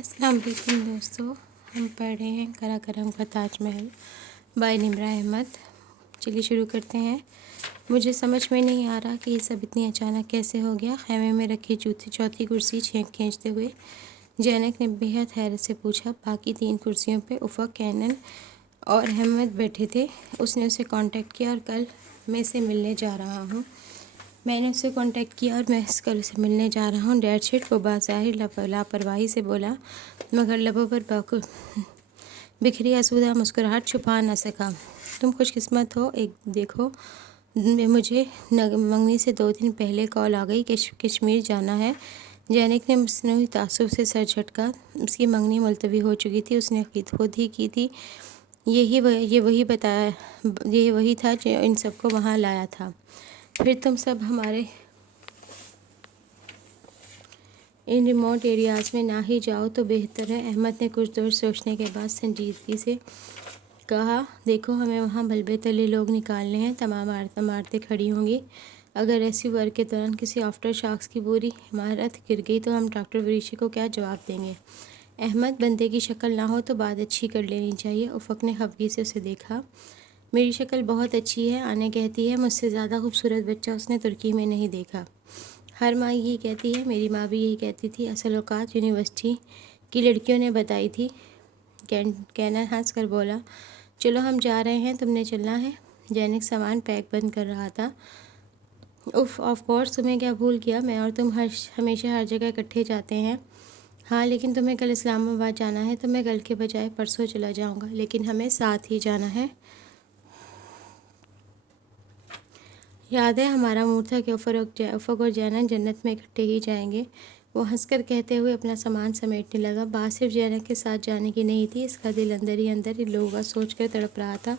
السلام علیکم دوستو، ہم پڑھ رہے ہیں قرا کرم کا تاج محل بائی نمرہ احمد۔ چلیے شروع کرتے ہیں۔ مجھے سمجھ میں نہیں آ رہا کہ یہ سب اتنی اچانک کیسے ہو گیا۔ خیمے میں رکھی چوتھی کرسی کھینچتے ہوئے جینک نے بےحد حیرت سے پوچھا۔ باقی 3 کرسیوں پہ افق، کینن اور احمد بیٹھے تھے۔ اس نے اسے کانٹیکٹ کیا اور کل میں اسے ملنے جا رہا ہوں۔ میں نے اسے کانٹیکٹ کیا اور میں کل اسے ملنے جا رہا ہوں۔ ڈیٹ شیٹ، وہ بظاہر لاپرواہی سے بولا، مگر لبوں پر بکھری آسودہ مسکراہٹ چھپا نہ سکا۔ تم خوش قسمت ہو، ایک دیکھو مجھے منگنی سے 2 دن پہلے کال آ گئی کہ کشمیر جانا ہے۔ جینک نے مصنوعی تعصب سے سر جھٹکا۔ اس کی منگنی ملتوی ہو چکی تھی، اس نے خود ہی کی تھی۔ یہ وہی تھا جو ان سب کو وہاں لایا تھا۔ پھر تم سب ہمارے ان ریموٹ ایریاز میں نہ ہی جاؤ تو بہتر ہے۔ احمد نے کچھ دیر سوچنے کے بعد سنجیدگی سے کہا، دیکھو ہمیں وہاں ملبے تلے لوگ نکالنے ہیں، تمام عمارتیں کھڑی ہوں گی۔ اگر ریسکیو ورک کے دوران کسی آفٹر شاکس کی پوری عمارت گر گئی تو ہم ڈاکٹر وریشی کو کیا جواب دیں گے؟ احمد، بندے کی شکل نہ ہو تو بات اچھی کر لینی چاہیے۔ افق نے خفگی سے اسے دیکھا۔ میری شکل بہت اچھی ہے، آنے کہتی ہے، مجھ سے زیادہ خوبصورت بچہ اس نے ترکی میں نہیں دیکھا۔ ہر ماں یہی کہتی ہے، میری ماں بھی یہی کہتی تھی۔ اصل اوقات یونیورسٹی کی لڑکیوں نے بتائی تھی۔ کینن ہنس کر بولا، چلو ہم جا رہے ہیں، تم نے چلنا ہے؟ جینک سامان پیک بند کر رہا تھا۔ آف کورس، تمہیں کیا بھول گیا، میں اور تم ہمیشہ ہر جگہ اکٹھے جاتے ہیں۔ ہاں لیکن تمہیں کل اسلام آباد جانا ہے، تو میں کل کے بجائے پرسوں چلا جاؤں گا، لیکن ہمیں ساتھ ہی جانا ہے۔ یاد ہے ہمارا موڈ تھا کہ افق اور جینک جنت میں اکٹھے ہی جائیں گے۔ وہ ہنس کر کہتے ہوئے اپنا سامان سمیٹنے لگا۔ بات صرف جینک کے ساتھ جانے کی نہیں تھی، اس کا دل اندر ہی اندر ان لوگوں کا سوچ کر تڑپ رہا تھا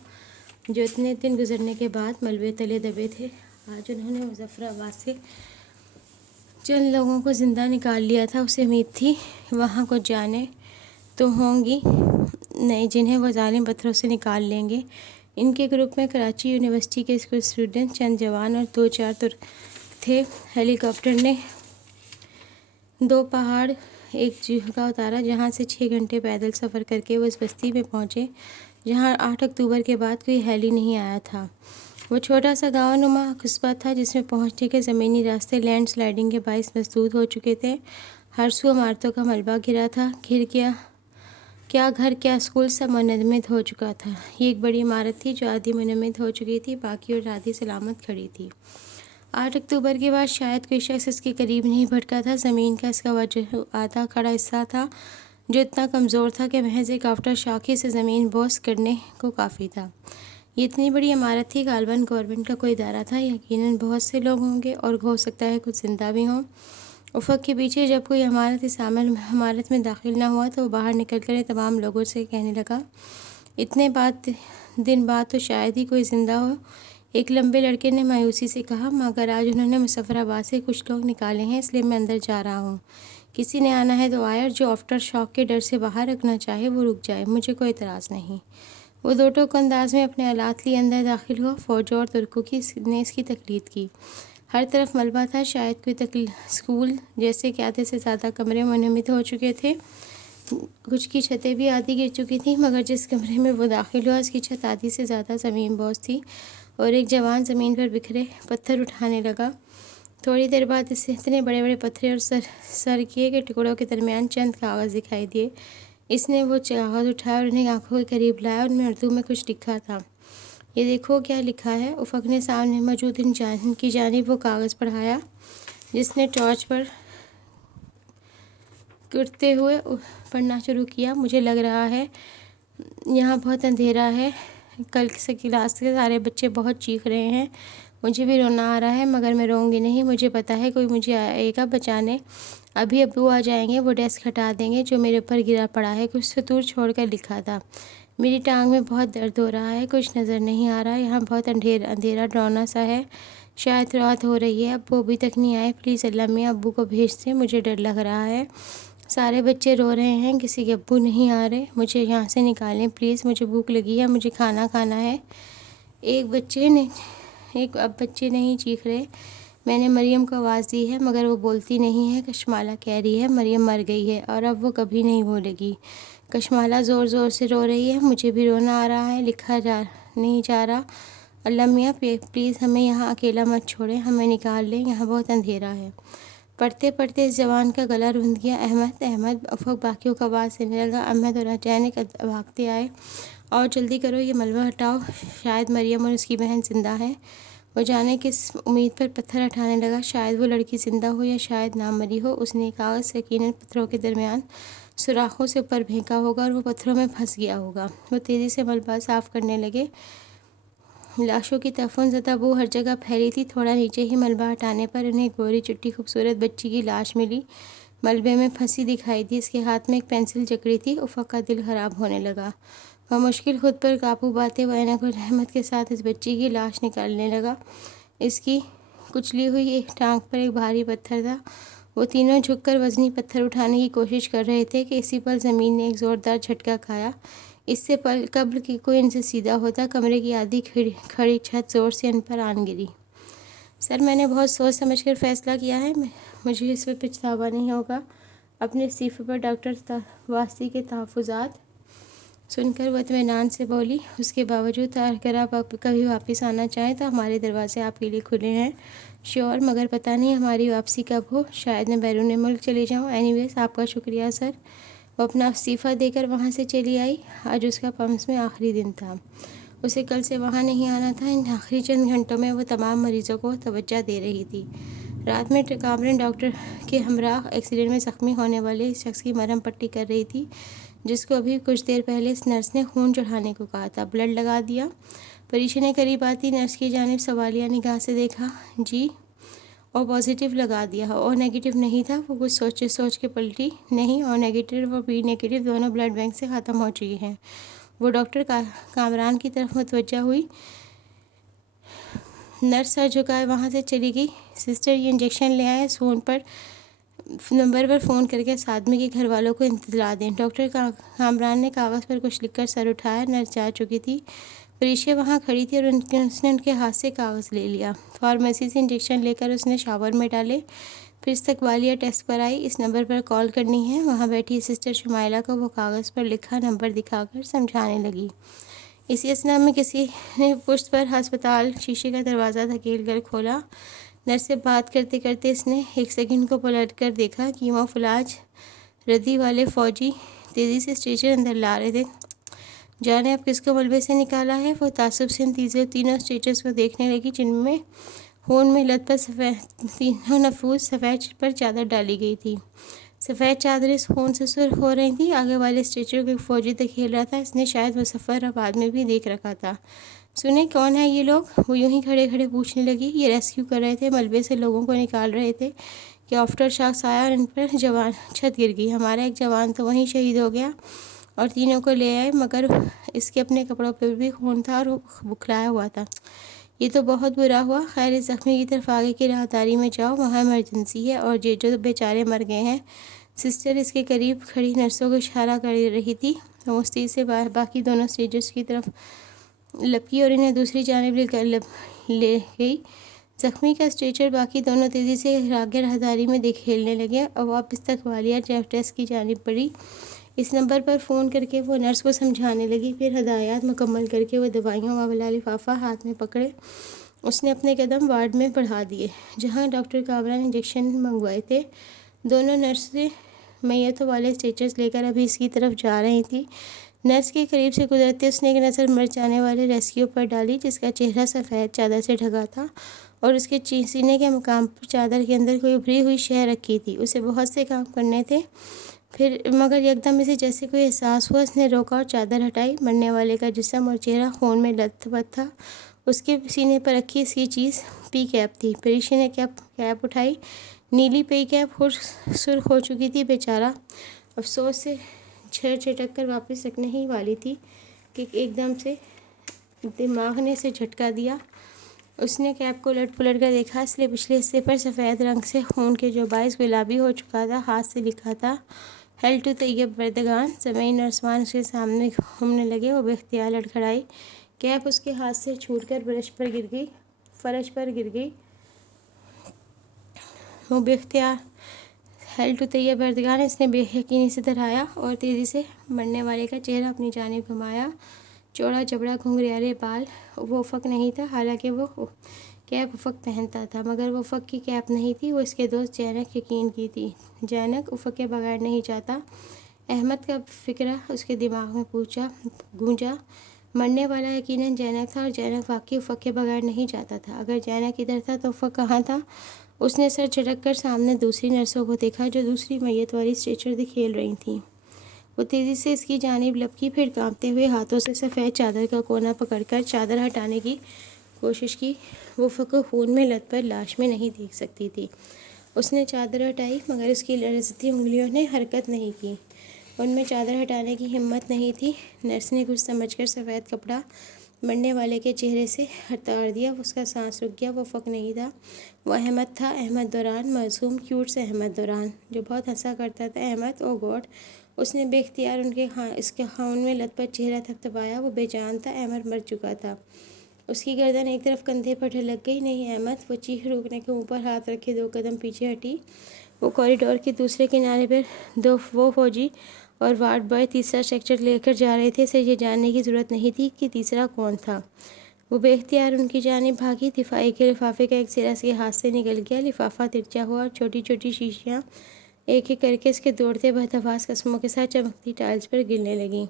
جو اتنے دن گزرنے کے بعد ملبے تلے دبے تھے۔ آج انہوں نے مظفر آباد سے چند لوگوں کو زندہ نکال لیا تھا۔ اسے امید تھی وہاں کچھ جانیں تو ہوں گی جنہیں وہ ظالم پتھروں سے نکال لیں گے۔ ان کے گروپ میں کراچی یونیورسٹی کے کچھ اسٹوڈنٹ، چند جوان اور 2-4 ترک تھے۔ ہیلی کاپٹر نے 2 پہاڑ ایک جگہ اتارا جہاں سے 6 گھنٹے پیدل سفر کر کے وہ اس بستی میں پہنچے جہاں 8 اکتوبر کے بعد کوئی ہیلی نہیں آیا تھا۔ وہ چھوٹا سا گاؤں نما قصبہ تھا جس میں پہنچنے کے زمینی راستے لینڈ سلائڈنگ کے باعث مسدود ہو چکے تھے۔ ہر سو عمارتوں کا ملبہ گھرا تھا۔ کیا گھر، کیا اسکول، سب منہدم ہو چکا تھا۔ یہ ایک بڑی عمارت تھی جو آدھی منہدم ہو چکی تھی، باقی اور آدھی سلامت کھڑی تھی۔ 8 اکتوبر کے بعد شاید کوئی شخص اس کے قریب نہیں بھٹکا تھا۔ زمین کا اس کا آدھا کھڑا حصہ تھا جو اتنا کمزور تھا کہ محض ایک آفٹر شاک ہی اسے زمین بوس کرنے کو کافی تھا۔ یہ اتنی بڑی عمارت تھی، غالباً گورنمنٹ کا کوئی ادارہ تھا۔ یقیناً بہت سے لوگ ہوں گے اور ہو سکتا ہے کچھ زندہ بھی ہوں۔ افق کے پیچھے جب کوئی اس عمارت میں داخل نہ ہوا تو وہ باہر نکل کر تمام لوگوں سے کہنے لگا، اتنے دن بعد تو شاید ہی کوئی زندہ ہو۔ ایک لمبے لڑکے نے مایوسی سے کہا، مگر آج انہوں نے مظفر آباد سے کچھ لوگ نکالے ہیں، اس لیے میں اندر جا رہا ہوں۔ کسی نے آنا ہے تو آئے، اور جو آفٹر شاک کے ڈر سے باہر رکنا چاہے وہ رک جائے، مجھے کوئی اعتراض نہیں۔ وہ 2 ٹوک انداز میں اپنے آلات لیے اندر داخل ہوا۔ فوجیوں اور ترکوں نے اس کی تقلید کی۔ ہر طرف ملبہ تھا، شاید کوئی اسکول جیسے کہ آدھے سے زیادہ کمرے منہدم ہو چکے تھے۔ کچھ کی چھتیں بھی آدھی گر چکی تھیں، مگر جس کمرے میں وہ داخل ہوا اس کی چھت آدھی سے زیادہ زمین بوس تھی، اور ایک جوان زمین پر بکھرے پتھر اٹھانے لگا۔ تھوڑی دیر بعد اسے اتنے بڑے بڑے پتھر اور سرکیے کے ٹکڑوں کے درمیان چند کاغذ دکھائی دیے۔ اس نے وہ کاغذ اٹھائے اور انہیں آنکھوں کے قریب لایا۔ ان میں اردو میں کچھ لکھا تھا۔ یہ دیکھو کیا لکھا ہے۔ افق نے سامنے موجود ان کی جانب وہ کاغذ بڑھایا جس نے ٹارچ پر کرتے ہوئے پڑھنا شروع کیا۔ مجھے لگ رہا ہے یہاں بہت اندھیرا ہے۔ کل سے کلاس کے سارے بچے بہت چیخ رہے ہیں۔ مجھے بھی رونا آ رہا ہے، مگر میں روؤں گی نہیں۔ مجھے پتا ہے کوئی مجھے آئے گا بچانے۔ ابھی ابو آ جائیں گے، وہ ڈیسک ہٹا دیں گے جو میرے اوپر گرا پڑا ہے۔ کچھ سطور چھوڑ کر لکھا تھا، میری ٹانگ میں بہت درد ہو رہا ہے، کچھ نظر نہیں آ رہا، یہاں بہت اندھیرا ڈراؤنا سا ہے، شاید رات ہو رہی ہے۔ ابو ابھی تک نہیں آئے، پلیز اللہ میاں ابو کو بھیج دیں، مجھے ڈر لگ رہا ہے۔ سارے بچے رو رہے ہیں، کسی کے ابو نہیں آ رہے، مجھے یہاں سے نکالیں پلیز، مجھے بھوک لگی ہے، مجھے کھانا کھانا ہے۔ اب بچے نہیں چیخ رہے، میں نے مریم کو آواز دی ہے مگر وہ بولتی نہیں ہے۔ کشمالہ کہہ رہی ہے مریم مر گئی ہے اور اب وہ کبھی نہیں بولے گی۔ کشمالہ زور زور سے رو رہی ہے۔ مجھے بھی رونا آ رہا ہے، لکھا نہیں جا رہا۔ اللہ میاں پلیز ہمیں یہاں اکیلا مت چھوڑیں، ہمیں نکال لیں، یہاں بہت اندھیرا ہے۔ پڑھتے پڑھتے اس جوان کا گلا روندھ گیا۔ احمد احمد افق باقیوں کا آواز دینے لگا۔ احمد اور اچانک بھاگتے آئے۔ اور جلدی کرو، یہ ملبہ ہٹاؤ، شاید مریم اور اس کی بہن زندہ ہیں۔ وہ جانے کس امید پر پتھر اٹھانے لگا، شاید وہ لڑکی زندہ ہو یا شاید نہ مری ہو۔ اس نے کاغذ یقیناً پتھروں کے درمیان سوراخوں سے اوپر پھینکا ہوگا اور وہ پتھروں میں پھنس گیا ہوگا۔ وہ تیزی سے ملبہ صاف کرنے لگے۔ لاشوں کی تعفن زدہ بو ہر جگہ پھیلی تھی۔ تھوڑا نیچے ہی ملبہ ہٹانے پر انہیں ایک گوری چٹی خوبصورت بچی کی لاش ملی، ملبے میں پھنسی دکھائی دی۔ اس کے ہاتھ میں ایک پینسل جکڑی تھی۔ افق کا دل خراب ہونے لگا۔ وہ مشکل خود پر قابو پاتے وہ اینک اور رحمت کے ساتھ اس بچی کی لاش نکالنے لگا۔ اس کی کچلی ہوئی ایک ٹانگ پر ایک بھاری پتھر تھا۔ وہ تینوں جھک کر وزنی پتھر اٹھانے کی کوشش کر رہے تھے کہ اسی پل زمین نے ایک زوردار جھٹکا کھایا۔ اس سے قبل کہ کوئی ان سے سیدھا ہوتا، کمرے کی آدھی کھڑی چھت زور سے ان پر آن گری۔ سر، میں نے بہت سوچ سمجھ کر فیصلہ کیا ہے، مجھے اس پر پچھتاوا نہیں ہوگا۔ اپنے استعفے پر ڈاکٹر واسطی کے تحفظات سن کر وہ اطمینان سے بولی۔ اس کے باوجود اگر آپ کبھی واپس آنا چاہیں تو ہمارے دروازے آپ کے لیے کھلے ہیں۔ شیور، مگر پتہ نہیں ہماری واپسی کب ہو، شاید میں بیرون ملک چلی جاؤں۔ اینی ویز آپ کا شکریہ سر۔ وہ اپنا استعفیٰ دے کر وہاں سے چلی آئی۔ آج اس کا پمپس میں آخری دن تھا۔ اسے کل سے وہاں نہیں آنا تھا۔ ان آخری چند گھنٹوں میں وہ تمام مریضوں کو توجہ دے رہی تھی۔ رات میں کامران ڈاکٹر کے ہمراہ ایکسیڈنٹ میں زخمی ہونے والے اس شخص کی مرہم پٹی کر رہی تھی، جس کو ابھی کچھ دیر پہلے اس نرس نے خون چڑھانے کو کہا تھا۔ بلڈ لگا دیا؟ پریشا نے قریب آتی نرس کی جانب سوالیہ نگاہ سے دیکھا۔ جی۔ او پازیٹیو لگا دیا؟ او نیگیٹو نہیں تھا؟ وہ کچھ سوچ کے پلٹی۔ نہیں، او نیگیٹو اور بی نیگیٹو دونوں بلڈ بینک سے ختم ہو چکی ہیں۔ وہ ڈاکٹر کامران کی طرف متوجہ ہوئی۔ نرس سر جھکائے وہاں سے چلی گئی۔ سسٹر، یہ انجیکشن لے آئیں، اس نمبر پر فون کر کے اس آدمی کے گھر والوں کو اطلاع دیں۔ ڈاکٹر کامران نے کاغذ پر کچھ لکھ کر سر اٹھایا۔ نرس جا چکی تھی۔ پریشا وہاں کھڑی تھی اور اس نے ان کے ہاتھ سے کاغذ لے لیا۔ فارمیسی سے انجیکشن لے کر اس نے شاور میں ڈالے۔ پھر استقبالیہ ڈیسک پر آئی۔ اس نمبر پر کال کرنی ہے۔ وہاں بیٹھی سسٹر شمائلہ کو وہ کاغذ پر لکھا نمبر دکھا کر سمجھانے لگی۔ اسی اثنا میں کسی نے پشت پر ہسپتال شیشے کا دروازہ دھکیل کر کھولا۔ نرس سے بات کرتے کرتے اس نے ایک سیکنڈ کو پلٹ کر دیکھا۔ کیمو فلاج ردی والے فوجی تیزی سے اسٹریچر اندر لا رہے تھے۔ جانے اب کس کو ملبے سے نکالا ہے؟ وہ تعصب سے ان تینوں اسٹریچرز کو دیکھنے لگی جن میں خون میں لت پت تینوں نفوس سفید پر چادر ڈالی گئی تھی۔ سفید چادریں خون سے سرخ ہو رہی تھیں۔ آگے والے اسٹریچر کو ایک فوجی دھکیل رہا تھا۔ اس نے شاید مظفر آباد میں بھی دیکھ رکھا تھا۔ سنیں، کون ہے یہ لوگ؟ وہ یوں ہی کھڑے کھڑے پوچھنے لگی۔ یہ ریسکیو کر رہے تھے، ملبے سے لوگوں کو نکال رہے تھے کہ آفٹر شاکس آیا اور ان پر چھت گر گئی۔ ہمارا ایک جوان تو وہیں شہید ہو گیا اور تینوں کو لے آئے، مگر اس کے اپنے کپڑوں پر بھی خون تھا اور وہ بکھلایا ہوا تھا۔ یہ تو بہت برا ہوا۔ خیر، اس زخمی کی طرف آگے کی راہداری میں جاؤ، وہاں ایمرجنسی ہے اور یہ جو بیچارے مر گئے ہیں۔ سسٹر اس کے قریب کھڑی نرسوں کو اشارہ کر رہی تھی۔ وہ مستعد سے باقی دونوں اسٹیجرز کی طرف لپکی اور انہیں دوسری جانب لے گئی۔ زخمی کا اسٹریچر باقی دونوں تیزی سے آگے راہداری میں دکھیلنے لگے۔ اب آپ استقبالیہ ڈیسک کی جانب بڑھی۔ اس نمبر پر فون کر کے وہ نرس کو سمجھانے لگی۔ پھر ہدایات مکمل کر کے وہ دوائیوں والا لفافہ ہاتھ میں پکڑے اس نے اپنے قدم وارڈ میں بڑھا دیے جہاں ڈاکٹر کامران انجیکشن منگوائے تھے۔ دونوں نرسیں میتوں والے اسٹریچرز لے کر ابھی اس کی طرف جا رہی تھیں۔ نرس کے قریب سے گزرتے اس نے ایک نظر مر جانے والے ریسکیو پر ڈالی جس کا چہرہ سفید چادر سے ڈھکا تھا اور اس کے سینے کے مقام پر چادر کے اندر کوئی ابھری ہوئی شے رکھی تھی۔ اسے بہت سے کام کرنے تھے، مگر یکدم اسے جیسے کوئی احساس ہوا۔ اس نے روکا اور چادر ہٹائی۔ مرنے والے کا جسم اور چہرہ خون میں لت پت تھا۔ اس کے سینے پر رکھی اس کی چیز پی کیپ تھی۔ پریشا نے کیپ اٹھائی۔ نیلی پی کیپ سرخ ہو چکی تھی۔ بیچارہ افسوس سے چھٹک کر واپس رکھنے ہی والی تھی کہ ایک دم سے دماغ نے اسے جھٹکا دیا۔ اس نے کیپ کو الٹ پلٹ کر دیکھا۔ اس لیے پچھلے حصے پر سفید رنگ سے خون کے جو باعث گلابی ہو چکا تھا، ہاتھ سے لکھا تھا ہیل ٹو طیب بردگان۔ زمین اور آسمان اس کے سامنے گھومنے لگے۔ وہ بے اختیار لڑکھڑائی۔ کیپ اس کے ہاتھ سے چھوٹ کر فرش پر گر گئی۔ وہ بے اختیار ہیل ٹو طیب بردگان، اس نے بے یقینی سے دہرایا اور تیزی سے مرنے والے کا چہرہ اپنی جانب گھمایا۔ چوڑا جبڑا، گھنگریالے بال، وہ افق نہیں تھا، حالانکہ وہ کیپ افق پہنتا تھا، مگر وہ افق کی کیپ نہیں تھی، وہ اس کے دوست جینک یقین کی تھی۔ جینک افق کے بغیر نہیں جاتا۔ احمد کا فکرہ اس کے دماغ میں گونجا۔ مرنے والا یقیناً جینک تھا، اور جینک واقعی افق کے بغیر نہیں جاتا تھا۔ اگر جینک ادھر تھا تو افق کہاں تھا؟ اس نے سر جھٹک کر سامنے دوسری نرسوں کو دیکھا جو دوسری میت والی اسٹریچر کھیل رہی تھیں۔ وہ تیزی سے اس کی جانب لپکی، پھر کانپتے ہوئے ہاتھوں سے سفید چادر کا کونا پکڑ کر چادر ہٹانے کی کوشش کی۔ وہ افق کو خون میں لت پر لاش میں نہیں دیکھ سکتی تھی۔ اس نے چادر ہٹائی، مگر اس کی لرزتی انگلیوں نے حرکت نہیں کی۔ ان میں چادر ہٹانے کی ہمت نہیں تھی۔ نرس نے کچھ سمجھ کر سفید کپڑا مرنے والے کے چہرے سے اتار دیا۔ اس کا سانس رک گیا۔ وہ افق نہیں تھا، وہ احمد تھا، احمد دوران، معصوم کیوٹ سے احمد دوران، جو بہت ہنسا کرتا تھا۔ احمد، او گاڈ! اس نے بے اختیار اس کے خون میں لت پر چہرہ تھپتھپایا۔ وہ بے جان تھا، احمد مر چکا تھا۔ اس کی گردن ایک طرف کندھے پر ڈھلک گئی۔ نہیں احمد! وہ چیخ روکنے کے اوپر ہاتھ رکھے 2 قدم پیچھے ہٹی۔ وہ کوریڈور کے دوسرے کنارے پر وہ فوجی اور وارڈ بوائے تیسرا اسٹرکچر لے کر جا رہے تھے۔ اسے یہ جاننے کی ضرورت نہیں تھی کہ تیسرا کون تھا۔ وہ بے اختیار ان کی جانب بھاگی۔ دفاعی کے لفافے کا ایک سرا اس کے ہاتھ سے نکل گیا۔ لفافہ ترچھا ہوا اور چھوٹی چھوٹی شیشیاں ایک ایک کر کے اس کے دوڑتے بد قسموں کے ساتھ چمکتی ٹائلز پر گرنے لگیں۔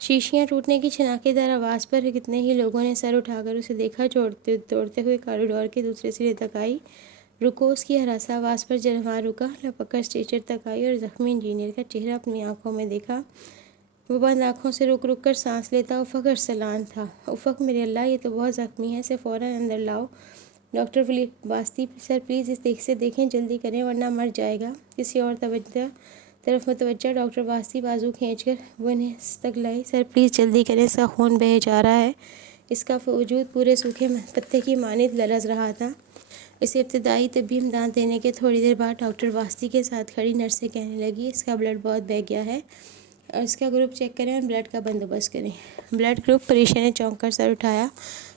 شیشیاں ٹوٹنے کی چھناکے دار آواز پر کتنے ہی لوگوں نے سر اٹھا کر اسے دیکھا۔ دوڑتے ہوئے کوریڈور کے دوسرے سرے تک آئی۔ رکو! اس کی ہراساں آواز پر وہاں رکا، لپک کر اسٹریچر تک آئی اور زخمی انجینئر کا چہرہ اپنی آنکھوں میں دیکھا۔ وہ بند آنکھوں سے رک رک کر سانس لیتا۔ افق ارسلان تھا۔ افق! میرے اللہ، یہ تو بہت زخمی ہے، اسے فوراً اندر لاؤ۔ ڈاکٹر واسطی، سر پلیز اسے دیکھیں، جلدی کریں ورنہ مر جائے گا۔ کسی اور طرف متوجہ، ڈاکٹر واسطی بازو کھینچ کر وہ انہیں تک لائی۔ سر پلیز جلدی کریں، اس کا خون بہہ جا رہا ہے۔ اس کا وجود پورے سوکھے پتے کی مانند لرز رہا تھا۔ اسے ابتدائی طبی امداد دینے کے تھوڑی دیر بعد ڈاکٹر واسطی کے ساتھ کھڑی نرسیں کہنے لگیں، اس کا بلڈ بہت بہہ گیا ہے اور اس کا گروپ چیک کریں اور بلڈ کا بندوبست کریں۔ Blood group? پریشا نے چونک کر سر اٹھایا۔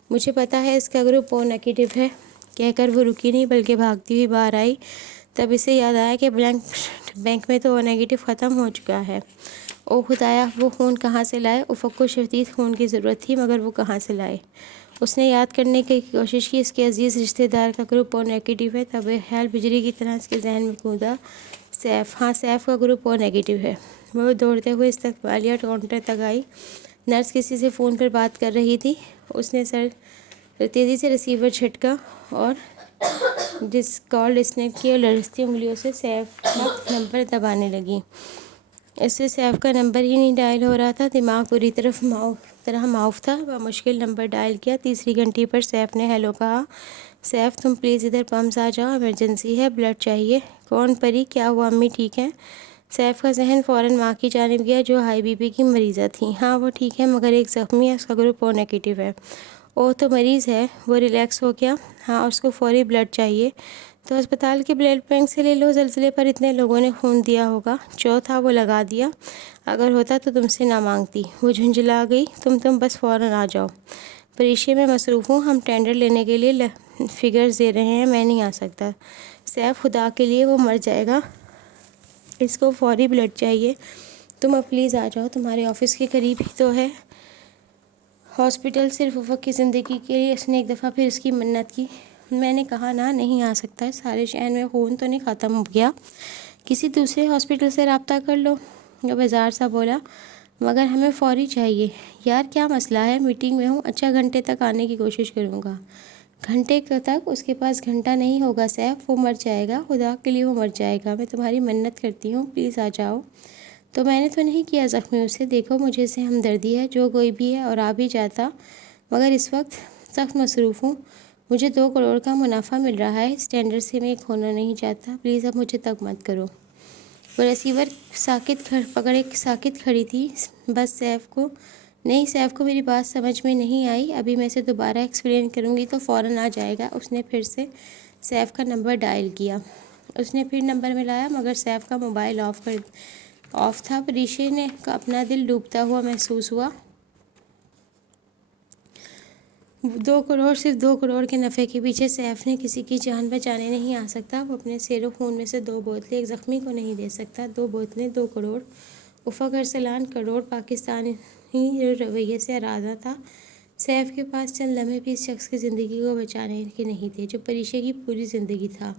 مجھے پتا ہے، اس کا گروپ او نیگیٹو ہے۔ کہہ کر وہ رکی نہیں بلکہ بھاگتی ہوئی باہر آئی۔ تب اسے یاد آیا کہ بینک میں تو او نیگیٹو ختم ہو چکا ہے۔ او خدایا! وہ خون کہاں سے لائے؟ افق کو شدید خون کی ضرورت تھی، مگر وہ کہاں سے لائے؟ اس نے یاد کرنے کی کوشش کی۔ اس کے عزیز رشتہ دار کا گروپ او نیگیٹو ہے۔ تب خیال بجلی کی طرح اس کے ذہن میں کوندا۔ سیف! ہاں، سیف کا گروپ او نیگیٹو ہے۔ وہ دوڑتے ہوئے استقبالیہ کاؤنٹر تک آئی۔ نرس کسی سے فون پر بات کر رہی تھی۔ اس نے تیزی سے ریسیور جھٹکا اور کال ڈسکنیکٹ کی اور لرزتی انگلیوں سے سیف کا نمبر دبانے لگی۔ اس سے سیف کا نمبر ہی نہیں ڈائل ہو رہا تھا۔ دماغ پوری طرح معاف تھا۔ بمشکل نمبر ڈائل کیا۔ تیسری گھنٹی پر سیف نے ہیلو کہا۔ سیف، تم پلیز ادھر پمپس آ جاؤ، ایمرجنسی ہے، بلڈ چاہیے۔ کون؟ پری؟ کیا ہوا؟ امی ٹھیک ہیں؟ سیف کا ذہن فوراً ماں کی جانب گیا جو ہائی بی پی کی مریضہ تھیں۔ ہاں وہ ٹھیک ہے، مگر ایک زخمی ہے، اس کا گروپ او نیگیٹو ہے۔ اوہ، تو مریض ہے، وہ ریلیکس ہو گیا؟ ہاں، اور اس کو فوری بلڈ چاہیے۔ تو ہسپتال کے بلڈ بینک سے لے لو، زلزلے پر اتنے لوگوں نے خون دیا ہوگا۔ جو تھا وہ لگا دیا، اگر ہوتا تو تم سے نہ مانگتی۔ وہ جھنجھلا گئی۔ تم بس فوراً آ جاؤ۔ پریشے میں مصروف ہوں، ہم ٹینڈر لینے کے لیے فگرز دے رہے ہیں، میں نہیں آ سکتا۔ سیف، خدا کے لیے وہ مر جائے گا، اس کو فوری بلڈ چاہیے۔ تم اب پلیز آ جاؤ، تمہارے آفس کے قریب ہی تو ہے ہاسپٹل، صرف افق کی زندگی کے لیے۔ اس نے ایک دفعہ پھر اس کی منت کی۔ میں نے کہا نا نہیں آ سکتا، سارے شہر میں خون تو نہیں ختم ہو گیا، کسی دوسرے ہاسپٹل سے رابطہ کر لو۔ وہ بیزار سا بولا، مگر ہمیں فوری چاہیے۔ یار کیا مسئلہ ہے؟ میٹنگ میں ہوں۔ اچھا، گھنٹے تک آنے کی کوشش کروں گا۔ گھنٹے تک؟ اس کے پاس گھنٹہ نہیں ہوگا سیف، وہ مر جائے گا، خدا کے لیے وہ مر جائے گا، میں تمہاری منت کرتی ہوں، پلیز آ جاؤ۔ تو میں نے تو نہیں کیا زخمیوں سے، دیکھو مجھے اس سے ہمدردی ہے، جو کوئی بھی ہے اور آ بھی جاتا، مگر اس وقت سخت مصروف ہوں، مجھے 2 کروڑ کا منافع مل رہا ہے، اس ٹینڈر سے میں کھونا نہیں چاہتا، پلیز اب مجھے تنگ مت کرو۔ وہ ریسیور پکڑے ساکت کھڑی تھی۔ بس سیف کو نہیں، سیف کو میری بات سمجھ میں نہیں آئی، ابھی میں اسے دوبارہ ایکسپلین کروں گی تو فوراً آ جائے گا۔ اس نے پھر سے سیف کا نمبر ڈائل کیا۔ اس نے پھر نمبر ملایا، مگر سیف کا موبائل آف تھا۔ پریشے نے اپنا دل ڈوبتا ہوا محسوس ہوا۔ 2 کروڑ، صرف 2 کروڑ کے نفع کے پیچھے سیف نے کسی کی جان بچانے نہیں آ سکتا۔ وہ اپنے سیر و خون میں سے 2 بوتلیں ایک زخمی کو نہیں دے سکتا۔ 2 بوتلیں 2 کروڑ۔ افق ارسلان کروڑ پاکستانی رویے سے آراستہ تھا۔ سیف کے پاس چند لمحے بھی اس شخص کی زندگی کو بچانے کے نہیں تھے جو پریشے کی پوری زندگی تھا۔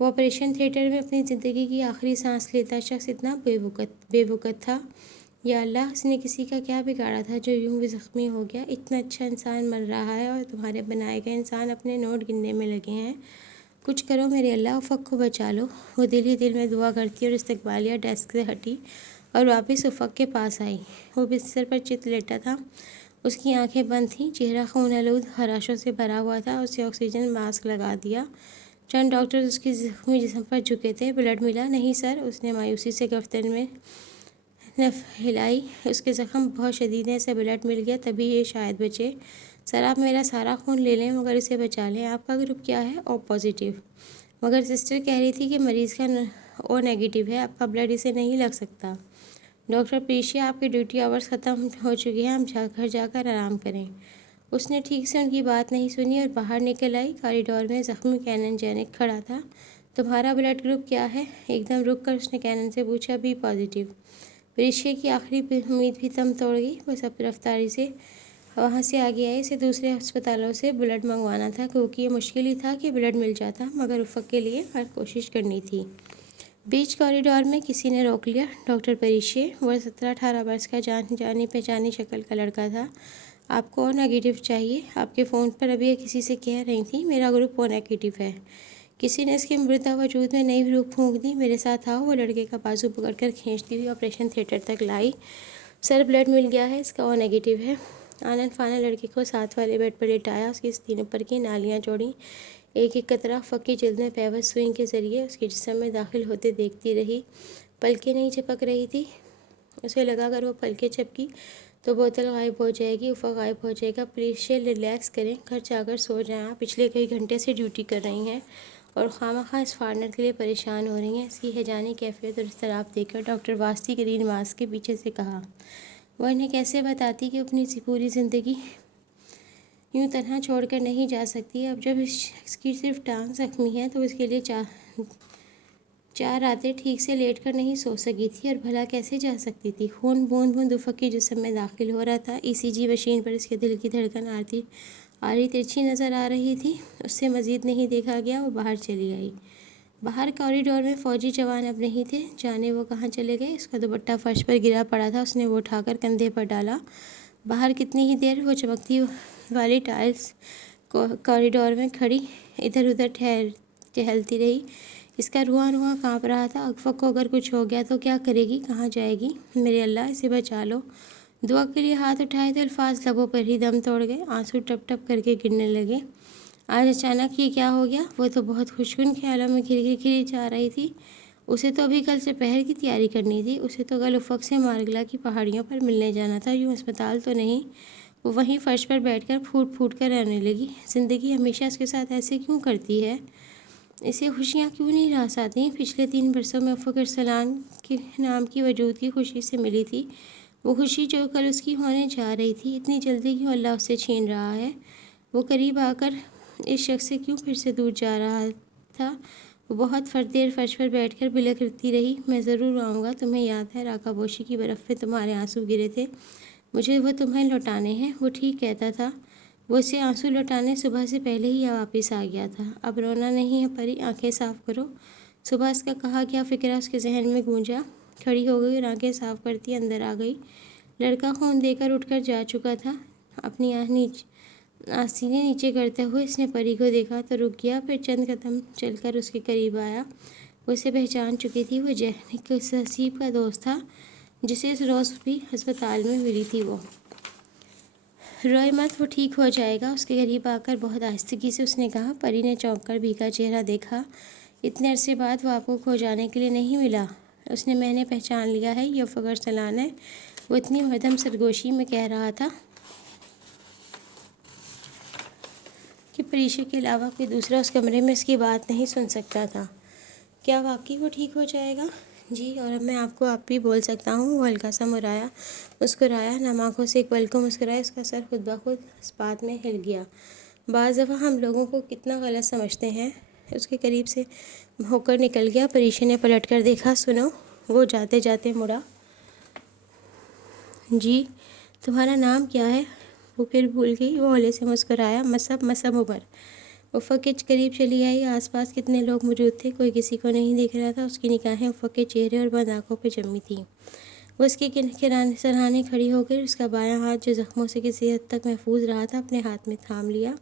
وہ آپریشن تھیٹر میں اپنی زندگی کی آخری سانس لیتا شخص اتنا بے وقت تھا۔ یا اللہ، اس نے کسی کا کیا بگاڑا تھا جو یوں بھی زخمی ہو گیا؟ اتنا اچھا انسان مر رہا ہے اور تمہارے بنائے گئے انسان اپنے نوٹ گننے میں لگے ہیں۔ کچھ کرو میرے اللہ، افق کو بچا لو۔ وہ دل ہی دل میں دعا کرتی اور استقبالیہ ڈیسک سے ہٹی اور واپس افق کے پاس آئی۔ وہ بستر پر چت لیٹا تھا، اس کی آنکھیں بند تھیں، چہرہ خون آلود خراشوں سے بھرا ہوا تھا۔ اسے آکسیجن ماسک لگا دیا۔ چند ڈاکٹر اس کے زخمی جسم پر جھکے تھے۔ بلڈ ملا؟ نہیں سر، اس نے مایوسی سے گردن میں ہلائی۔ اس کے زخم بہت شدید ہیں، اسے بلڈ مل گیا تبھی یہ شاید بچے۔ سر آپ میرا سارا خون لے لیں مگر اسے بچا لیں۔ آپ کا گروپ کیا ہے؟ او پازیٹیو۔ مگر سسٹر کہہ رہی تھی کہ مریض کا او نیگیٹو ہے، آپ کا بلڈ اسے نہیں لگ سکتا۔ ڈاکٹر پریشیا، آپ کے ڈیوٹی آورز ختم ہو چکے ہیں، آپ گھر جا کر آرام کریں۔ اس نے ٹھیک سے ان کی بات نہیں سنی اور باہر نکل آئی۔ کوریڈور میں زخمی کینن جینک کھڑا تھا۔ تمہارا بلڈ گروپ کیا ہے؟ ایک دم رک کر اس نے کینن سے پوچھا۔ Be positive. پریشیا کی آخری امید بھی دم توڑ گئی۔ وہ سب رفتاری سے وہاں سے آگے آئی۔ اسے دوسرے ہسپتالوں سے بلڈ منگوانا تھا کیونکہ یہ مشکل ہی تھا کہ بلڈ مل جاتا، مگر افق کے لیے ہر کوشش کرنی تھی۔ بیچ کوریڈور میں کسی نے روک لیا۔ ڈاکٹر پریشیا، وہ 17-18 برس کا جانی پہچانی شکل کا لڑکا تھا۔ آپ کو او نیگیٹو چاہیے؟ آپ کے فون پر ابھی کسی سے کہہ رہی تھیں میرا گروپ او نیگیٹو ہے۔ کسی نے اس کے مردہ وجود میں نئی روح پھونک دی۔ میرے ساتھ آؤ۔ وہ لڑکے کا بازو پکڑ کر کھینچتی ہوئی آپریشن تھیٹر تک لائی۔ سر بلڈ مل گیا ہے، اس کا او نیگیٹو ہے۔ آنن فانن لڑکے کو ساتھ والے بیڈ پر لٹایا، اس کی سینوں پر کی نالیاں جوڑیں۔ ایک ایک قطرہ افق کی جلد میں پیوست سوئی کے ذریعے اس کے جسم میں داخل ہوتے دیکھتی رہی۔ پلکیں نہیں جھپک رہی تھی۔ اسے لگا اگر وہ پلکیں جھپکی تو بوتل غائب ہو جائے گی، افق غائب ہو جائے گا۔ پریشیا ریلیکس کریں، گھر جا کر سو جائیں۔ آپ پچھلے کئی گھنٹے سے ڈیوٹی کر رہی ہیں اور خواہ اس فارنر کے لیے پریشان ہو رہی ہیں۔ اس کی ہیجانی کیفیت اور اضطراب دیکھ کر ڈاکٹر واسطی گرین ماسک کے پیچھے سے کہا۔ وہ انہیں کیسے بتاتی کہ اپنی پوری زندگی یوں تنہا چھوڑ کر نہیں جا سکتی۔ اب جب اس شخص کی صرف ٹانگ زخمی ہے تو اس کے لیے 4 راتیں ٹھیک سے لیٹ کر نہیں سو سکی تھی، اور بھلا کیسے جا سکتی تھی؟ خون بوند بوند افق کے جسم میں داخل ہو رہا تھا۔ ای سی جی مشین پر اس کے دل کی دھڑکن آری ترچھی نظر آ رہی تھی۔ اس سے مزید نہیں دیکھا گیا۔ وہ باہر چلی آئی۔ باہر کوریڈور میں فوجی جوان اب نہیں تھے، جانے وہ کہاں چلے گئے۔ اس کا دوپٹہ فرش پر گرا پڑا تھا، اس نے وہ اٹھا کر کندھے پر ڈالا۔ باہر کتنی ہی دیر وہ چمکتی والی ٹائلز کوریڈور میں کھڑی ادھر ادھر ٹہلتی رہی۔ اس کا رواں کانپ رہا تھا۔ افق کو اگر کچھ ہو گیا تو کیا کرے گی، کہاں جائے گی؟ میرے اللہ، اسے بچا لو۔ دعا کے لیے ہاتھ اٹھائے تو الفاظ لبوں پر ہی دم توڑ گئے، آنسو ٹپ ٹپ کر کے گرنے لگے۔ آج اچانک یہ کیا ہو گیا؟ وہ تو بہت خوشگوار خیالوں میں کھری جا رہی تھی۔ اسے تو ابھی کل سے پہر کی تیاری کرنی تھی۔ اسے تو کل افق سے مارگلا کی پہاڑیوں پر ملنے جانا تھا، یوں اسپتال تو نہیں۔ وہ وہیں فرش پر بیٹھ کر پھوٹ پھوٹ کر رونے لگی۔ زندگی ہمیشہ اس کے ساتھ ایسے کیوں کرتی ہے؟ اسے خوشیاں کیوں نہیں راس آتی؟ پچھلے 3 برسوں میں افق ارسلان کے نام کی وجود کی خوشی سے ملی تھی، وہ خوشی جو کل اس کی ہونے جا رہی تھی۔ اتنی جلدی کیوں اللہ اسے چھین رہا ہے؟ وہ قریب آ کر اس شخص سے کیوں پھر سے دور جا رہا تھا؟ وہ بہت دیر فرش پر بیٹھ کر بلکتی رہی۔ میں ضرور آؤں گا، تمہیں یاد ہے راکا پوشی کی برف میں تمہارے آنسو گرے تھے، مجھے وہ تمہیں لوٹانے ہیں۔ وہ ٹھیک کہتا تھا، وہ اسے آنسو لوٹانے صبح سے پہلے ہی واپس آ گیا تھا۔ اب رونا نہیں ہے پری، آنکھیں صاف کرو۔ صبح اس کا کہا کیا فکرہ اس کے ذہن میں گونجا۔ کھڑی ہو گئی اور آنکھیں صاف کرتی اندر آ گئی۔ لڑکا خون دے کر اٹھ کر جا چکا تھا۔ اپنی آستینیں نیچے کرتے ہوئے اس نے پری کو دیکھا تو رک گیا، پھر چند قدم چل کر اس کے قریب آیا۔ وہ اسے پہچان چکی تھی، وہ جینک حسیب کا دوست تھا جسے اس روز بھی ہسپتال میں ملی تھی۔ وہ روئے مت، وہ ٹھیک ہو جائے گا۔ اس کے قریب آ کر بہت آہستگی سے اس نے کہا۔ پری نے چونک کر بھیگا چہرہ دیکھا۔ اتنے عرصے بعد وہ آپ کو کھو جانے کے لیے نہیں ملا؟ اس نے میں نے پہچان لیا ہے، یہ افق ارسلان ہے۔ وہ اتنی مدھم سرگوشی میں کہہ رہا تھا کہ پریشیا کے علاوہ کوئی دوسرا اس کمرے میں اس کی بات نہیں سن سکتا تھا۔ کیا واقعی وہ ٹھیک ہو جائے گا؟ جی، اور اب میں آپ کو آپ بھی بول سکتا ہوں۔ وہ ہلکا سا مسکرایا، نم آنکھوں سے ایک پل کو مسکرایا، اس کا سر خود بخود اس بات میں ہل گیا۔ بعض دفعہ ہم لوگوں کو کتنا غلط سمجھتے ہیں۔ اس کے قریب سے ہو کر نکل گیا۔ پریشا نے پلٹ کر دیکھا۔ سنو، وہ جاتے جاتے مڑا۔ جی، تمہارا نام کیا ہے؟ وہ پھر بھول گئی۔ وہ ہولے سے مسکرایا، مصب عمر۔ افق کے قریب چلی آئی۔ آس پاس کتنے لوگ موجود تھے، کوئی کسی کو نہیں دیکھ رہا تھا۔ اس کی نگاہیں افق کے چہرے اور بند آنکھوں پہ جمی تھیں۔ وہ اس کی سرانے کھڑی ہو کر اس کا بایاں ہاتھ جو زخموں سے کسی حد تک محفوظ رہا تھا اپنے ہاتھ میں تھام لیا۔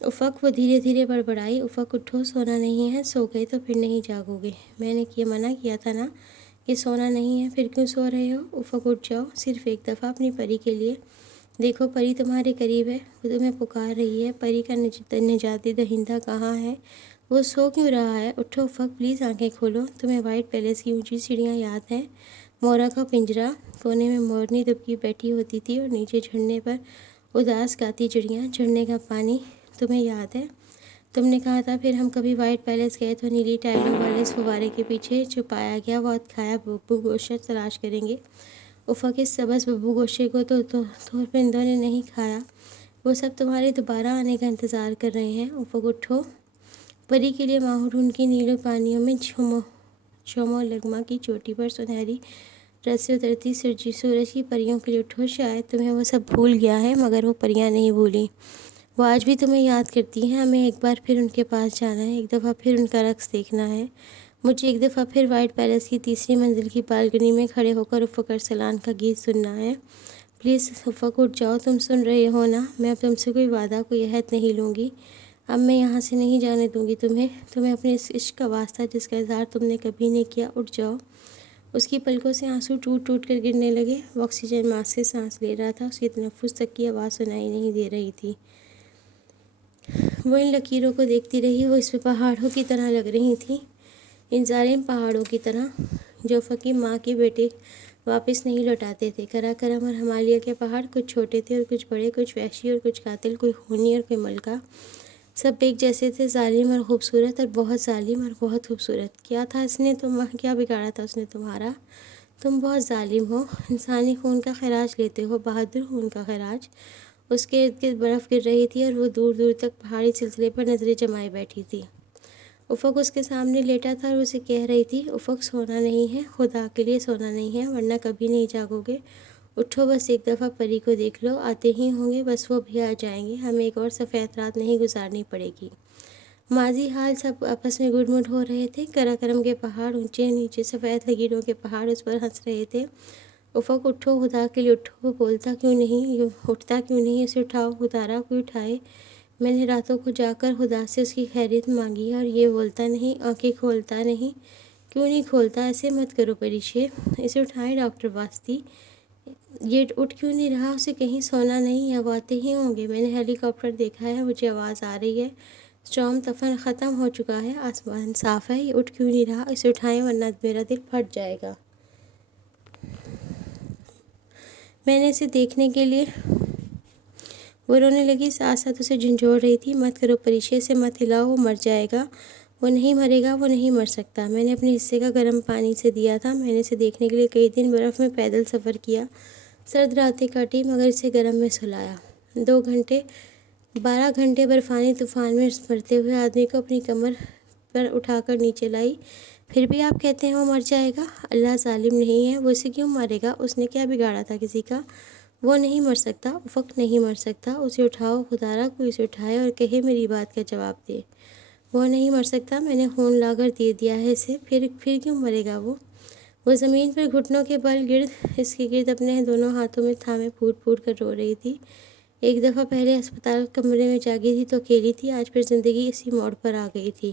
افق، وہ دھیرے دھیرے بڑبڑائی، افق اٹھو، سونا نہیں ہے، سو گئے تو پھر نہیں جاگو گے۔ میں نے منع کیا تھا نا کہ سونا نہیں ہے، پھر کیوں سو رہے ہو؟ افق، اٹھ جاؤ، صرف ایک دفعہ اپنی پری کے لیے۔ دیکھو، پری تمہارے قریب ہے، وہ تمہیں پکار رہی ہے۔ پری کا نجات دہندہ کہاں ہے؟ وہ سو کیوں رہا ہے؟ اٹھو افق، پلیز آنکھیں کھولو۔ تمہیں وائٹ پیلیس کی اونچی سیڑھیاں یاد ہیں؟ مورا کا پنجرہ، کونے میں مورنی دبکی بیٹھی ہوتی تھی اور نیچے جھرنے پر اداس گاتی چڑیاں، جھرنے کا پانی تمہیں یاد ہے؟ تم نے کہا تھا پھر ہم کبھی وائٹ پیلیس گئے تو نیلی ٹائلوں والے اس فوارے کے پیچھے چھپایا گیا وہ کھایا ببو گوشت تلاش کریں گے۔ افق، اس سبز ببو گوشے کو تو پرندوں نے نہیں کھایا، وہ سب تمہارے دوبارہ آنے کا انتظار کر رہے ہیں۔ افق، اٹھو، پری کے لیے ماہو ڈھونڈ کے نیلو پانیوں میں چومو لگما کی چوٹی پر سنہری رت سے اترتی سورج کی پریوں کے لیے اٹھو۔ شاید تمہیں وہ سب بھول گیا ہے، مگر وہ پریاں نہیں بھولیں، وہ آج بھی تمہیں یاد کرتی ہیں۔ ہمیں ایک بار پھر ان کے پاس جانا ہے، ایک دفعہ پھر ان کا رقص دیکھنا ہے۔ مجھے ایک دفعہ پھر وائٹ پیلیس کی تیسری منزل کی بالکنی میں کھڑے ہو کر افق ارسلان کا گیت سننا ہے۔ پلیز افق، اٹھ جاؤ، تم سن رہے ہو نا؟ میں اب تم سے کوئی وعدہ، کوئی عہد نہیں لوں گی۔ اب میں یہاں سے نہیں جانے دوں گی تمہیں اپنے اس عشق کا واسطہ جس کا اظہار تم نے کبھی نہیں کیا۔ اٹھ جاؤ۔ اس کی پلکوں سے آنسو ٹوٹ ٹوٹ کر گرنے لگے۔ وہ آکسیجن ماسک سے سانس لے رہا تھا، اس کی تنفس تک کی آواز سنائی نہیں دے رہی تھی۔ وہ ان لکیروں کو دیکھتی رہی، وہ اس پہ پہاڑوں کی طرح لگ رہی تھیں، ان ظالم پہاڑوں کی طرح جو افق کی ماں کے بیٹے واپس نہیں لوٹاتے تھے۔ قراقرم اور ہمالیہ کے پہاڑ، کچھ چھوٹے تھے اور کچھ بڑے، کچھ وحشی اور کچھ قاتل، کوئی خونی اور کوئی ملکہ، سب ایک جیسے تھے، ظالم اور خوبصورت، اور بہت ظالم اور بہت خوبصورت۔ کیا تھا اس نے کیا بگاڑا تھا اس نے تمہارا؟ تم بہت ظالم ہو، انسانی خون کا خراج لیتے ہو، بہادر خون کا خراج۔ اس کے ارد گرد برف گر رہی تھی اور وہ دور دور تک پہاڑی سلسلے پر نظریں جمائے بیٹھی تھی۔ افق اس کے سامنے لیٹا تھا اور اسے کہہ رہی تھی، افق، سونا نہیں ہے، خدا کے لیے سونا نہیں ہے، ورنہ کبھی نہیں جاگو گے۔ اٹھو، بس ایک دفعہ پری کو دیکھ لو، آتے ہی ہوں گے، بس وہ بھی آ جائیں گے، ہمیں ایک اور سفید رات نہیں گزارنی پڑے گی۔ ماضی حال سب آپس میں گڈ مڈ ہو رہے تھے۔ قراقرم کے پہاڑ، اونچے نیچے سفید لکیروں کے پہاڑ اس پر ہنس رہے تھے۔ افق، اٹھو، خدا کے لیے اٹھو۔ وہ بولتا کیوں نہیں، اٹھتا کیوں نہیں؟ اسے اٹھاؤ، اتارا کوئی اٹھائے۔ میں نے راتوں کو جا کر خدا سے اس کی خیریت مانگی اور یہ بولتا نہیں، آنکھیں کھولتا نہیں۔ کیوں نہیں کھولتا؟ ایسے مت کرو پریشے، اسے اٹھائیں ڈاکٹر واسطی۔ یہ اٹھ کیوں نہیں رہا؟ اسے کہیں سونا نہیں ہے، وہ آتے ہی ہوں گے۔ میں نے ہیلی کاپٹر دیکھا ہے، مجھے آواز آ رہی ہے، اسٹارم طوفان ختم ہو چکا ہے، آسمان صاف ہے، یہ اٹھ کیوں نہیں رہا؟ اسے اٹھائیں ورنہ میرا دل پھٹ جائے گا۔ میں نے اسے دیکھنے کے لیے، وہ رونے لگی، ساتھ ساتھ اسے جھنجھوڑ رہی تھی۔ مت کرو پریشے، سے مت ہلاؤ، وہ مر جائے گا، وہ نہیں مرے گا، وہ نہیں مر سکتا۔ میں نے اپنے حصے کا گرم پانی سے دیا تھا، میں نے اسے دیکھنے کے لیے کئی دن برف میں پیدل سفر کیا، سرد راتیں کاٹی، مگر اسے گرم میں سلایا۔ 12 گھنٹے برفانی طوفان میں مرتے ہوئے آدمی کو اپنی کمر پر اٹھا کر نیچے لائی، پھر بھی آپ کہتے ہیں وہ مر جائے گا؟ اللہ ظالم نہیں ہے، وہ اسے کیوں مارے گا؟ اس نے کیا بگاڑا تھا کسی کا؟ وہ نہیں مر سکتا، افق نہیں مر سکتا، اسے اٹھاؤ، خدا را کوئی اسے اٹھائے اور کہے میری بات کا جواب دے۔ وہ نہیں مر سکتا، میں نے خون لا کر دے دیا ہے اسے، پھر کیوں مرے گا وہ زمین پر گھٹنوں کے بل اس کے گرد اپنے دونوں ہاتھوں میں تھامے پھوٹ پھوٹ کر رو رہی تھی۔ ایک دفعہ پہلے اسپتال کمرے میں جاگی تھی تو اکیلی تھی، آج پھر زندگی اسی موڑ پر آ گئی تھی،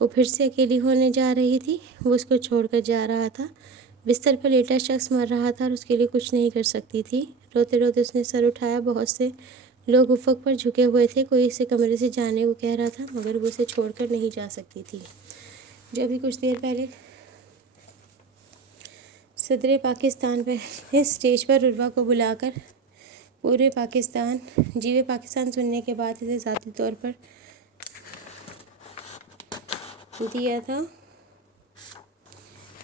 وہ پھر سے اکیلی ہونے جا رہی تھی۔ وہ اس کو چھوڑ کر جا رہا تھا، بستر پر لیٹا شخص مر رہا تھا اور اس کے لیے کچھ نہیں کر سکتی تھی۔ روتے روتے اس نے سر اٹھایا، بہت سے لوگ افق پر جھکے ہوئے تھے، کوئی اسے کمرے سے جانے کو کہہ رہا تھا، مگر وہ اسے چھوڑ کر نہیں جا سکتی تھی۔ جو ابھی کچھ دیر پہلے صدر پاکستان پہ اسٹیج پر عروہ کو بلا کر پورے پاکستان جیوے پاکستان سننے کے بعد اسے ذاتی طور پر دیا تھا،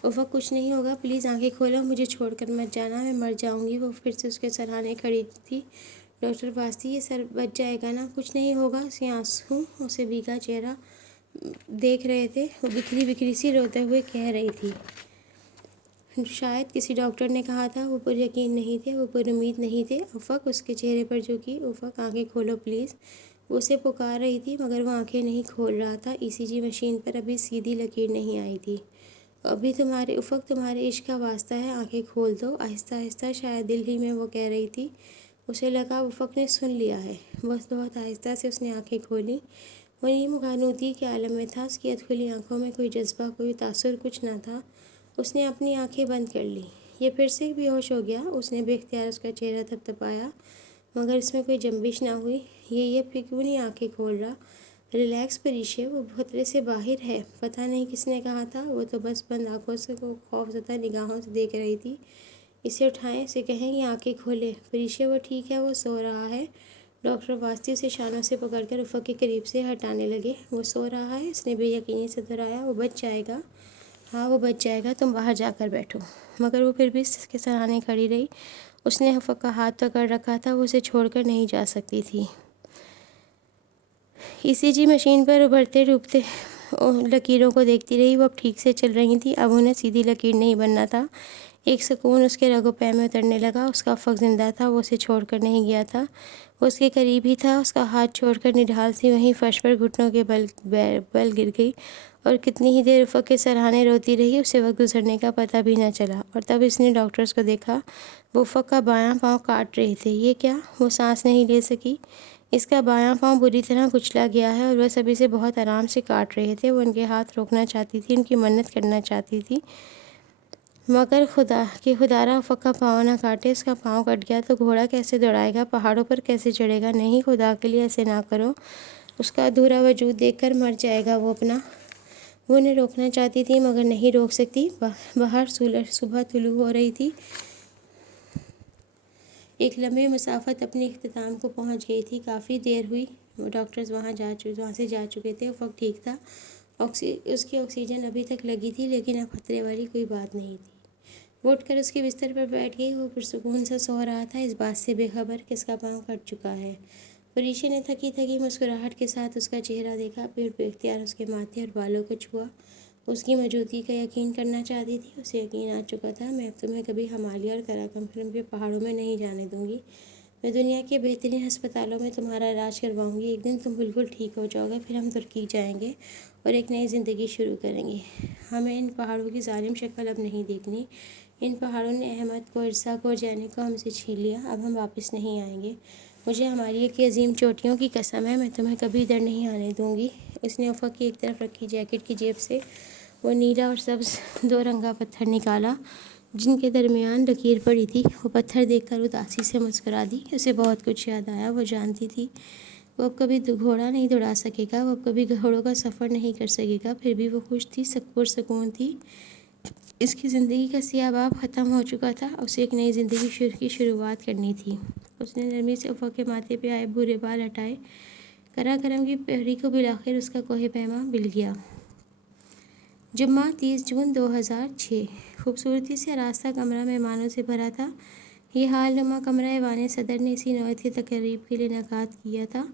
افق کچھ نہیں ہوگا، پلیز آنکھیں کھولو، مجھے چھوڑ کر مت جانا، میں مر جاؤں گی۔ وہ پھر سے اس کے سرانے کھڑی تھی۔ ڈاکٹر واسطے یہ سر بچ جائے گا نا، کچھ نہیں ہوگا۔ اس کے آنسو اسے بھیگا چہرہ دیکھ رہے تھے۔ وہ بکھری بکھری سی روتے ہوئے کہہ رہی تھی، شاید کسی ڈاکٹر نے کہا تھا۔ وہ پر یقین نہیں تھے، وہ پر امید نہیں تھے۔ افق اس کے چہرے پر جھکی۔ افق آنکھیں کھولو پلیز، وہ اسے پکار رہی تھی مگر وہ آنکھیں نہیں کھول رہا تھا۔ ECG مشین پر ابھی سیدھی لکیر نہیں آئی تھی۔ ابھی تمہارے افق، تمہارے عشق کا واسطہ ہے، آنکھیں کھول دو۔ آہستہ آہستہ، شاید دل ہی میں وہ کہہ رہی تھی۔ اسے لگا افق نے سن لیا ہے۔ بس بہت آہستہ سے اس نے آنکھیں کھولیں۔ وہ نیم غنودگی کے عالم میں تھا۔ اس کی ادھ کھلی آنکھوں میں کوئی جذبہ، کوئی تاثر، کچھ نہ تھا۔ اس نے اپنی آنکھیں بند کر لیں۔ یہ پھر سے بے ہوش ہو گیا۔ اس نے بے اختیار اس کا چہرہ تھپتھپایا مگر اس میں کوئی جنبش نہ ہوئی۔ یہ پھر کیوں نہیں آنکھیں کھول رہا؟ ریلیکس پریشے، وہ خطرے سے باہر ہے۔ پتہ نہیں کس نے کہا تھا۔ وہ تو بس بند آنکھوں سے خوف زدہ نگاہوں سے دیکھ رہی تھی۔ اسے اٹھائیں، اسے کہیں یہ آنکھیں کھولے۔ پریشے، وہ ٹھیک ہے، وہ سو رہا ہے۔ ڈاکٹر واسطے اسے شانوں سے پکڑ کر افق کے قریب سے ہٹانے لگے۔ وہ سو رہا ہے، اس نے بے یقینی سے دہرایا۔ وہ بچ جائے گا، ہاں وہ بچ جائے گا، تم باہر جا کر بیٹھو۔ مگر وہ پھر بھی اس کے سرانے کھڑی رہی۔ اس نے افق کا ہاتھ پکڑ رکھا تھا، وہ اسے چھوڑ کر نہیں جا سکتی تھی۔ ECG مشین پر ابھرتے ڈوبتے لکیروں کو دیکھتی رہی۔ وہ اب ٹھیک سے چل رہی تھی، اب انہیں سیدھی لکیر نہیں بننا تھا۔ ایک سکون اس کے رگ و پے میں اترنے لگا۔ اس کا افق زندہ تھا، وہ اسے چھوڑ کر نہیں گیا تھا، وہ اس کے قریب ہی تھا۔ اس کا ہاتھ چھوڑ کر نڈھال سی وہیں فرش پر گھٹنوں کے بل گر گئی اور کتنی ہی دیر افق کے سرانے روتی رہی۔ اسے وقت گزرنے کا پتہ بھی نہ چلا۔ اور تب اس نے ڈاکٹرز کو دیکھا، وہ افق کا بایاں پاؤں کاٹ رہے تھے۔ یہ کیا؟ وہ سانس نہیں لے سکی۔ اس کا بایاں پاؤں بری طرح کچلا گیا ہے اور وہ سب اسے بہت آرام سے کاٹ رہے تھے۔ وہ ان کے ہاتھ روکنا چاہتی تھی، ان کی منت کرنا چاہتی تھی مگر خدارا افق کا پاؤں نہ کاٹے۔ اس کا پاؤں کٹ گیا تو گھوڑا کیسے دوڑائے گا، پہاڑوں پر کیسے چڑھے گا؟ نہیں، خدا کے لیے ایسے نہ کرو، اس کا ادھورا وجود دیکھ کر مر جائے گا وہ اپنا۔ وہ انہیں روکنا چاہتی تھی مگر نہیں روک سکتی۔ باہر صبح طلوع ہو رہی تھی۔ ایک لمبی مسافت اپنے اختتام کو پہنچ گئی تھی۔ کافی دیر ہوئی، ڈاکٹرز وہاں سے جا چکے تھے۔ افق ٹھیک تھا، اس کی آکسیجن ابھی تک لگی تھی لیکن اب خطرے والی کوئی بات نہیں تھی۔ وہ اٹھ کر اس کے بستر پر بیٹھ گئی۔ وہ پرسکون سے سو رہا تھا، اس بات سے بے خبر کہ اس کا پاؤں کٹ چکا ہے۔ پریشے نے تھکی تھکی مسکراہٹ کے ساتھ اس کا چہرہ دیکھا، پھر بے اختیار اس کے ماتھے اور بالوں کو چھوا۔ اس کی موجودگی کا یقین کرنا چاہتی تھی۔ اسے یقین آ چکا تھا، میں اب تمہیں کبھی ہمالیہ اور قراقرم کے پہاڑوں میں نہیں جانے دوں گی۔ میں دنیا کے بہترین ہسپتالوں میں تمہارا علاج کرواؤں گی۔ ایک دن تم بالکل ٹھیک ہو جاؤ گے، پھر ہم ترکی جائیں گے اور ایک نئی زندگی شروع کریں گے۔ ہمیں ان پہاڑوں کی ظالم شکل اب نہیں دیکھنی۔ ان پہاڑوں نے احمد کو، ارسا کو اور جینک کو ہم سے چھین لیا، اب ہم واپس نہیں آئیں گے۔ مجھے ہمالیہ کی عظیم چوٹیوں کی قسم ہے، میں تمہیں کبھی ادھر نہیں آنے دوں گی۔ اس نے افق کی ایک طرف رکھی جیکٹ کی جیب سے وہ نیلا اور سبز دو رنگا پتھر نکالا جن کے درمیان لکیر پڑی تھی۔ وہ پتھر دیکھ کر اداسی سے مسکرا دی۔ اسے بہت کچھ یاد آیا۔ وہ جانتی تھی وہ اب کبھی گھوڑا نہیں دوڑا سکے گا، وہ اب کبھی گھوڑوں کا سفر نہیں کر سکے گا۔ پھر بھی وہ خوش تھی، پرسکون تھی۔ اس کی زندگی کا سیاہ باب ختم ہو چکا تھا، اسے ایک نئی زندگی کی شروعات کرنی تھی۔ اس نے نرمی سے افق کے ماتھے پہ آئے بھورے بال ہٹائے۔ قراقرم کی پہری کو بالآخر اس کا کوہ پیما مل گیا۔ جمعہ 30 جون 2006۔ خوبصورتی سے آراستہ کمرہ مہمانوں سے بھرا تھا۔ یہ حال نما کمرہ ایوان صدر نے اسی نوعیت کی تقریب کے لیے انعقاد کیا تھا۔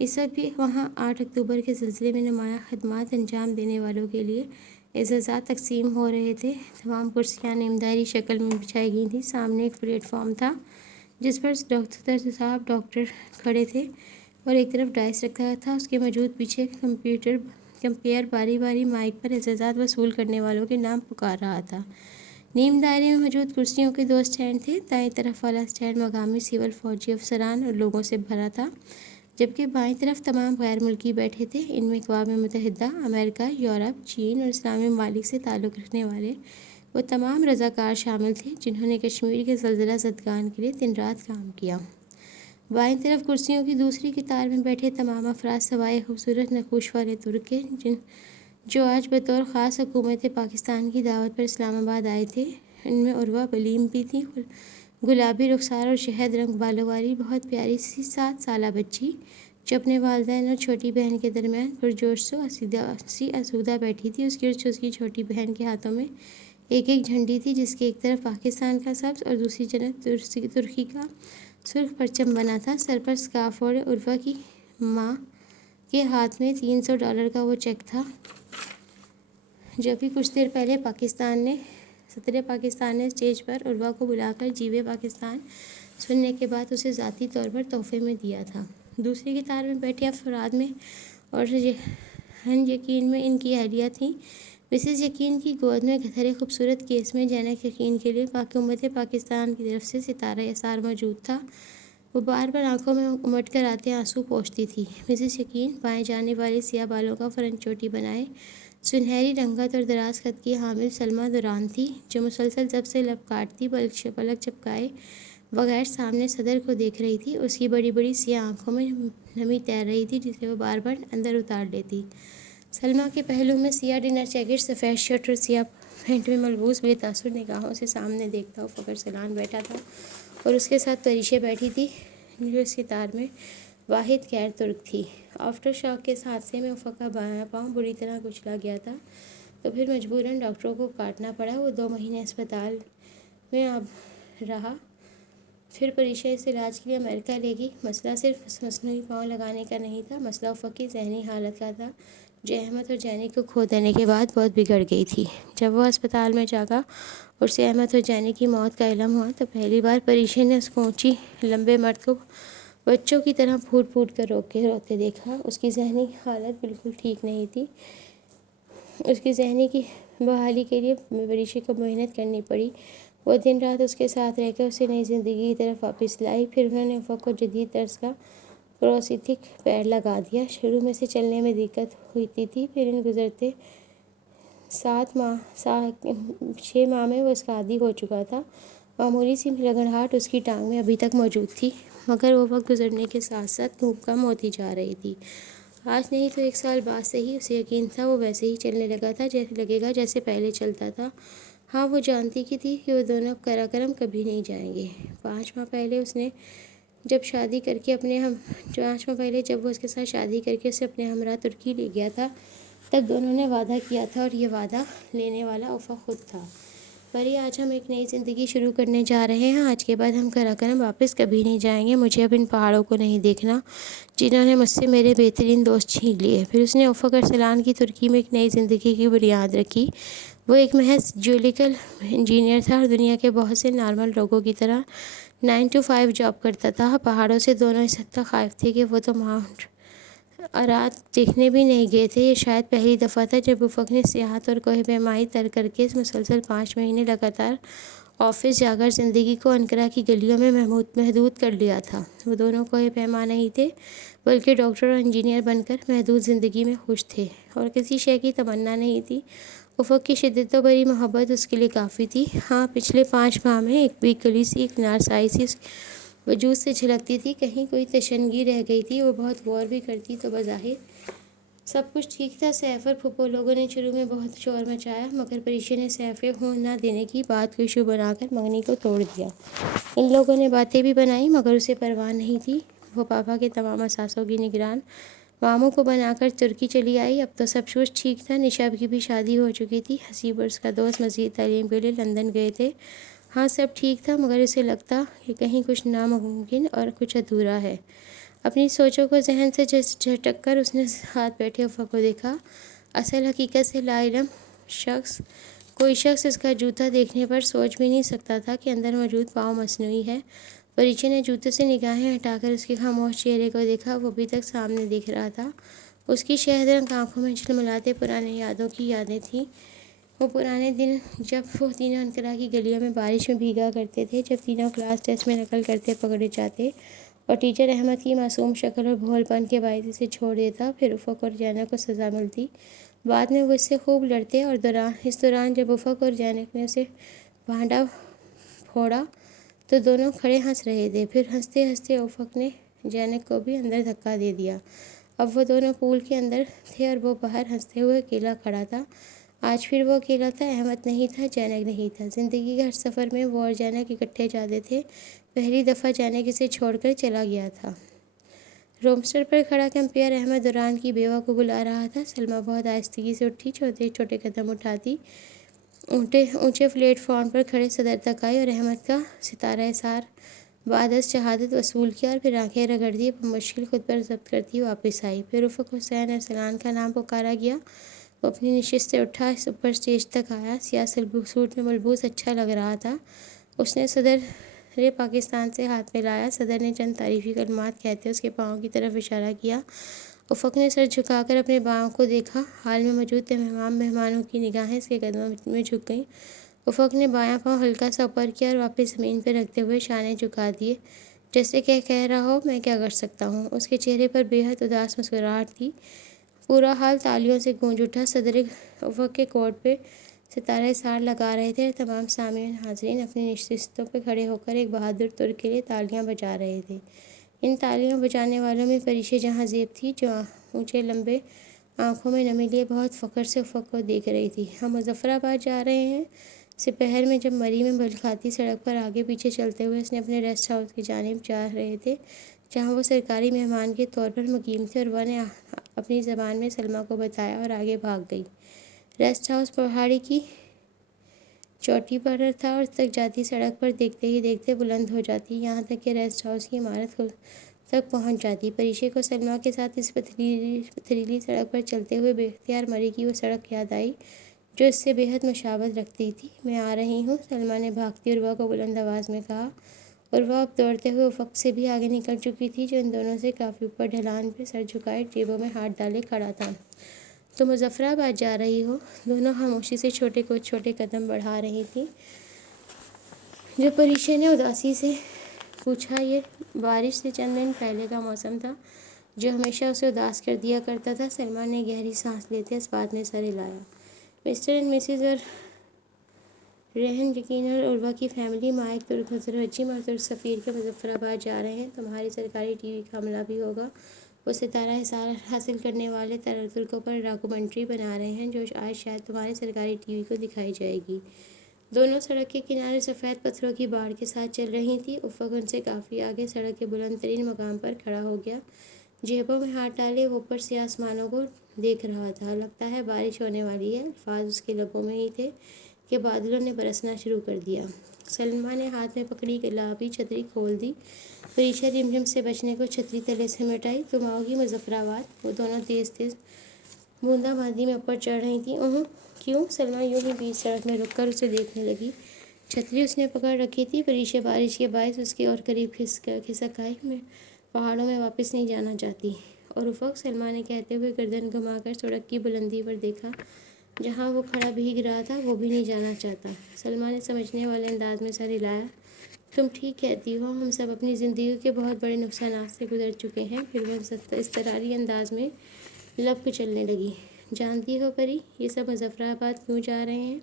اس وقت بھی وہاں 8 اکتوبر کے سلسلے میں نمایاں خدمات انجام دینے والوں کے لیے اعزازات تقسیم ہو رہے تھے۔ تمام کرسیاں نیم دائری شکل میں بچھائی گئی تھیں۔ سامنے ایک پلیٹ فارم تھا جس پر ڈاکٹر کھڑے تھے اور ایک طرف ڈائس رکھا تھا۔ اس کے موجود پیچھے کمپیئر باری باری مائک پر اعزازات وصول کرنے والوں کے نام پکار رہا تھا۔ نیم دائرے میں موجود کرسیوں کے 2 سٹینڈ تھے۔ دائیں طرف والا سٹینڈ مقامی سول فوجی افسران اور لوگوں سے بھرا تھا جبکہ بائیں طرف تمام غیر ملکی بیٹھے تھے۔ ان میں اقوام متحدہ، امریکہ، یورپ، چین اور اسلامی ممالک سے تعلق رکھنے والے وہ تمام رضاکار شامل تھے جنہوں نے کشمیر کے زلزلہ زدگان کے لیے دن رات کام کیا۔ بائیں طرف کرسیوں کی دوسری قطار میں بیٹھے تمام افراد سوائے خوبصورت نقوش والے ترک کے جو آج بطور خاص حکومت پاکستان کی دعوت پر اسلام آباد آئے تھے۔ ان میں عروہ بلیم بھی تھی، گلابی رخسار اور شہد رنگ بالوں والی بہت پیاری سی 7 سالہ بچی جو اپنے والدین اور چھوٹی بہن کے درمیان پرجوش سی اسودہ بیٹھی تھی۔ اس کی چھوٹی بہن کے ہاتھوں میں ایک ایک جھنڈی تھی جس کی ایک طرف پاکستان کا سبز اور دوسری جانب ترکی کا سرخ پرچم بنا تھا۔ سر پر اسکارف اوڑھے عرفا کی ماں کے ہاتھ میں $300 کا وہ چیک تھا جو بھی کچھ دیر پہلے صدر پاکستان نے اسٹیج پر عرفا کو بلا کر جیوے پاکستان سننے کے بعد اسے ذاتی طور پر تحفے میں دیا تھا۔ دوسری قطار میں بیٹھے افراد میں اور ہن یقین میں ان کی اہلیہ تھیں۔ مسز یقین کی گود میں گہرے خوبصورت کیس میں زینب یقین کے لیے حکومت پاکستان کی طرف سے ستارہ اثار موجود تھا۔ وہ بار بار آنکھوں میں امٹ کر آتے آنسو پوچھتی تھی۔ مسز یقین بائیں جانے والی سیاہ بالوں کا فرنٹ چوٹی بنائے سنہری رنگت اور دراز قد کی حامل سلمیٰ دوران تھی جو مسلسل جب سے لب کاٹتی پلک چپکائے بغیر سامنے صدر کو دیکھ رہی تھی۔ اس کی بڑی بڑی سیاہ آنکھوں میں نمی تیر رہی تھی جسے وہ بار بار اندر اتار لیتی۔ سلمیٰ کے پہلو میں سیاہ ڈنر جیکٹ، سفید شرٹ اور سیاہ پینٹ میں ملبوس بے تاثر نگاہوں سے سامنے دیکھتا فخر سلان بیٹھا تھا اور اس کے ساتھ پریشے بیٹھی تھی جو اس قطار میں واحد غیر ترک تھی۔ آفٹر شاک کے حادثے میں افق کا بایاں پاؤں بری طرح کچلا گیا تھا تو پھر مجبوراً ڈاکٹروں کو کاٹنا پڑا۔ وہ 2 مہینے اسپتال میں رہا، پھر پریشا اس علاج کے لیے امریکہ لے گئی۔ مسئلہ صرف مصنوعی پاؤں لگانے کا نہیں تھا، مسئلہ افق کی ذہنی حالت کا تھا جو احمد اور جینی کو کھو دینے کے بعد بہت بگڑ گئی تھی۔ جب وہ اسپتال میں جاگا اور اسے احمد اور جینی کی موت کا علم ہوا تو پہلی بار پریشا نے اس کو اونچی لمبے مرد کو بچوں کی طرح پھوٹ پھوٹ کر روتے دیکھا۔ اس کی ذہنی حالت بالکل ٹھیک نہیں تھی۔ اس کی ذہنی کی بحالی کے لیے پریشا کو محنت کرنی پڑی۔ وہ دن رات اس کے ساتھ رہ کر اسے نئی زندگی کی طرف واپس لائی۔ پھر انہوں نے افق کو جدید طرز کا پروستھیٹک پیر لگا دیا۔ شروع میں اسے چلنے میں دقت ہوتی تھی، پھر ان گزرتے 6 ماہ میں وہ اس کا عادی ہو چکا تھا۔ معمولی سی رگڑاہٹ اس کی ٹانگ میں ابھی تک موجود تھی مگر وہ وقت گزرنے کے ساتھ ساتھ کم ہوتی جا رہی تھی۔ آج نہیں تو 1 سال بعد سے ہی اسے یقین تھا وہ ویسے ہی چلنے لگے گا جیسے پہلے چلتا تھا۔ ہاں وہ جانتی تھی کہ وہ دونوں قراقرم کبھی نہیں جائیں گے۔ 5 ماہ پہلے جب وہ اس کے ساتھ شادی کر کے اسے اپنے ہمراہ ترکی لے گیا تھا تب دونوں نے وعدہ کیا تھا اور یہ وعدہ لینے والا افق خود تھا۔ پری آج ہم ایک نئی زندگی شروع کرنے جا رہے ہیں۔ آج کے بعد ہم قراقرم واپس کبھی نہیں جائیں گے۔ مجھے اب ان پہاڑوں کو نہیں دیکھنا جنہوں نے مجھ سے میرے بہترین دوست چھین لیے۔ پھر اس نے افق ارسلان کی ترکی میں ایک نئی زندگی کی بنیاد رکھی۔ وہ ایک محض جیولوجیکل انجینئر تھا اور دنیا کے بہت سے نارمل لوگوں کی طرح 9 to 5 جاب کرتا تھا۔ پہاڑوں سے دونوں اس حد تک خائف تھے کہ وہ تو ماؤنٹ ارارات دیکھنے بھی نہیں گئے تھے۔ یہ شاید پہلی دفعہ تھا جب افق نے سیاحت اور کوہ پیمائی ترک کر کے مسلسل 5 مہینے لگاتار آفس جا کر زندگی کو انقرہ کی گلیوں میں محدود کر لیا تھا۔ وہ دونوں کوہ پیما نہیں تھے بلکہ ڈاکٹر اور انجینئر بن کر محدود زندگی میں خوش تھے اور کسی شے کی تمنا نہیں تھی۔ افق کی شدت و بری محبت اس کے لیے کافی تھی۔ ہاں پچھلے 5 ماہ میں ایک ویک گلی سی، ایک نارسائی سی وجود سے جھلکتی تھی، کہیں کوئی تشنگی رہ گئی تھی۔ وہ بہت غور بھی کرتی تو بظاہر سب کچھ ٹھیک تھا۔ سیف اور پھپھو لوگوں نے شروع میں بہت شور مچایا مگر پریشا نے سیف کے ہون نہ دینے کی بات کو ایشو بنا کر منگنی کو توڑ دیا۔ ان لوگوں نے باتیں بھی بنائیں مگر اسے پرواہ نہیں تھی۔ وہ پاپا کے تمام اثاثوں کی نگران ماموں کو بنا کر ترکی چلی آئی۔ اب تو سب کچھ ٹھیک تھا۔ نشا کی بھی شادی ہو چکی تھی۔ حسیب اور اس کا دوست مزید تعلیم کے لیے لندن گئے تھے۔ ہاں سب ٹھیک تھا مگر اسے لگتا کہ کہیں کچھ ناممکن اور کچھ ادھورا ہے۔ اپنی سوچوں کو ذہن سے جھٹک کر اس نے ہاتھ بیٹھے افق کو دیکھا۔ اصل حقیقت سے لا علم کوئی شخص اس کا جوتا دیکھنے پر سوچ بھی نہیں سکتا تھا کہ اندر موجود پاؤں مصنوعی ہے۔ پریشا نے جوتے سے نگاہیں ہٹا کر اس کے خاموش چہرے کو دیکھا۔ وہ ابھی تک سامنے دیکھ رہا تھا۔ اس کی شہد رنگ آنکھوں میں جھلملاتے پرانی یادوں کی یادیں تھیں۔ وہ پرانے دن جب وہ تینوں انقرہ کی گلیوں میں بارش میں بھیگا کرتے تھے، جب تینوں کلاس ٹیسٹ میں نقل کرتے پکڑے جاتے اور ٹیچر احمد کی معصوم شکل اور بھول پن کے باعث اسے چھوڑ دیتا، پھر افق اور زینب کو سزا ملتی۔ بعد میں وہ اس سے خوب لڑتے اور اس دوران جب افق اور زینب نے اسے بھانڈا پھوڑا تو دونوں کھڑے ہنس رہے تھے۔ پھر ہنستے ہنستے افق نے زینب کو بھی اندر دھکا دے دیا۔ اب وہ دونوں پول کے اندر تھے اور وہ باہر ہنستے ہوئے اکیلا کھڑا تھا۔ آج پھر وہ اکیلا تھا۔ احمد نہیں تھا، زینب نہیں تھا۔ زندگی کے ہر سفر میں وہ اور زینب اکٹھے جاتے تھے۔ پہلی دفعہ زینب اسے چھوڑ کر چلا گیا تھا۔ رومسٹر پر کھڑا کمپیئر احمد دوران کی بیوہ کو بلا رہا تھا۔ سلمیٰ بہت آہستگی سے اٹھی، چھوٹے چھوٹے قدم اٹھاتی اونچے پلیٹ فارم پر کھڑے صدر تک آئی اور احمد کا ستارہ سار بعد از شہادت وصول کیا اور پھر آنکھیں رگڑ دی، مشکل خود پر ضبط کرتی واپس آئی۔ پھر افق حسین ارسلان کا نام پکارا گیا۔ وہ اپنی نشست سے اٹھا، اوپر اسٹیج تک آیا۔ سیاہ سوٹ میں ملبوس اچھا لگ رہا تھا۔ اس نے صدر پاکستان سے ہاتھ ملایا۔ صدر نے چند تعریفی کلمات کہتے اس کے پاؤں کی طرف اشارہ کیا۔ افق نے سر جھکا کر اپنے بائوں کو دیکھا۔ حال میں موجود تمام مہمانوں کی نگاہیں اس کے قدموں میں جھک گئیں۔ افق نے بایاں پاؤں ہلکا سا اوپر کیا اور واپس زمین پہ رکھتے ہوئے شانے جھکا دیے، جیسے کہ کہہ رہا ہو میں کیا کر سکتا ہوں۔ اس کے چہرے پر بے حد اداس مسکراہٹ تھی۔ پورا حال تالیوں سے گونج اٹھا۔ صدر افق کے کوٹ پہ ستارہ سار لگا رہے تھے اور تمام سامعین حاضرین اپنی نشستوں پہ کھڑے ہو کر ایک بہادر ترک کے لیے تالیاں بجا رہے تھے۔ ان تالیوں بجانے والوں میں پریشِ جہاں زیب تھی، جو اونچے لمبے آنکھوں میں نمی لیے بہت فخر سے افق کو دیکھ رہی تھی۔ ہم مظفرآباد جا رہے ہیں۔ سپہر میں جب مری میں بل کھاتی سڑک پر آگے پیچھے چلتے ہوئے اس نے اپنے ریسٹ ہاؤس کی جانب جا رہے تھے جہاں وہ سرکاری مہمان کے طور پر مقیم تھے، عروہ نے اپنی زبان میں سلمیٰ کو بتایا اور آگے بھاگ گئی۔ ریسٹ ہاؤس پہاڑی کی چوٹی پر تھا اور تک جاتی سڑک پر دیکھتے ہی دیکھتے بلند ہو جاتی، یہاں تک کہ ریسٹ ہاؤس کی عمارت تک پہنچ جاتی۔ پریشے کو سلمیٰ کے ساتھ اس پتھریلی سڑک پر چلتے ہوئے بے اختیار مری کی وہ سڑک یاد آئی جو اس سے بے حد مشابہت رکھتی تھی۔ میں آ رہی ہوں، سلمیٰ نے بھاگتی عروہ کو بلند آواز میں کہا۔ عروہ اب دوڑتے ہوئے افق سے بھی آگے نکل چکی تھی، جو ان دونوں سے کافی اوپر ڈھلان پہ سر جھکائے جیبوں میں ہاتھ ڈالے کھڑا تھا۔ تم مظفرآباد جا رہی ہو؟ دونوں خاموشی سے چھوٹے قدم بڑھا رہی تھیں۔ جو پریشے نے اداسی سے پوچھا۔ یہ بارش سے چند دن پہلے کا موسم تھا جو ہمیشہ اسے اداس کر دیا کرتا تھا۔ سلمیٰ نے گہری سانس لیتے اس بات میں سر ہلایا۔ مسٹر اینڈ مسز اور ریحن یقین اور عروہ کی فیملی ماہ ایک ترک مترجم اور ترک سفیر کے مظفرآباد جا رہے ہیں۔ تمہاری سرکاری ٹی وی کا عملہ بھی ہوگا۔ وہ ستارہ سار حاصل کرنے والے ترکوں پر ڈاکومنٹری بنا رہے ہیں جو آج شاید تمہاری سرکاری ٹی وی کو دکھائی جائے گی۔ دونوں سڑک کے کنارے سفید پتھروں کی باڑ کے ساتھ چل رہی تھیں۔ افق ان سے کافی آگے سڑک کے بلند ترین مقام پر کھڑا ہو گیا۔ جیبوں میں ہاتھ ڈالے وہ اوپر سے آسمانوں کو دیکھ رہا تھا۔ لگتا ہے بارش ہونے والی ہے، الفاظ اس کے لبوں میں ہی تھے کہ بادلوں نے برسنا شروع کر دیا۔ سلمیٰ نے ہاتھ میں پکڑی گلابی چھتری کھول دی۔ پریشا رمجھم سے بچنے کو چھتری تلے سے مٹائی۔ تم آؤ گی مظفرآباد؟ وہ دونوں تیز بوندا باندی میں اوپر چڑھ رہی تھیں۔ کیوں؟ سلمیٰ یوں ہی بیچ سڑک میں رک کر اسے دیکھنے لگی۔ چھتری اس نے پکڑ رکھی تھی۔ پریشا بارش کے باعث اس کے اور قریب کھسک آئی۔ میں پہاڑوں میں واپس نہیں جانا چاہتی۔ اور افق؟ سلمیٰ نے کہتے ہوئے گردن گھما کر سڑک کی بلندی پر دیکھا جہاں وہ کھڑا بھیگ رہا تھا۔ وہ بھی نہیں جانا چاہتا۔ سلمیٰ نے سمجھنے والے انداز میں سر ہلایا۔ تم ٹھیک کہتی ہو، ہم سب اپنی زندگی کے بہت بڑے نقصانات سے گزر چکے ہیں۔ پھر وہ اضطراری انداز میں لب کچلنے لگی۔ جانتی ہو پری، یہ سب مظفرآباد کیوں جا رہے ہیں؟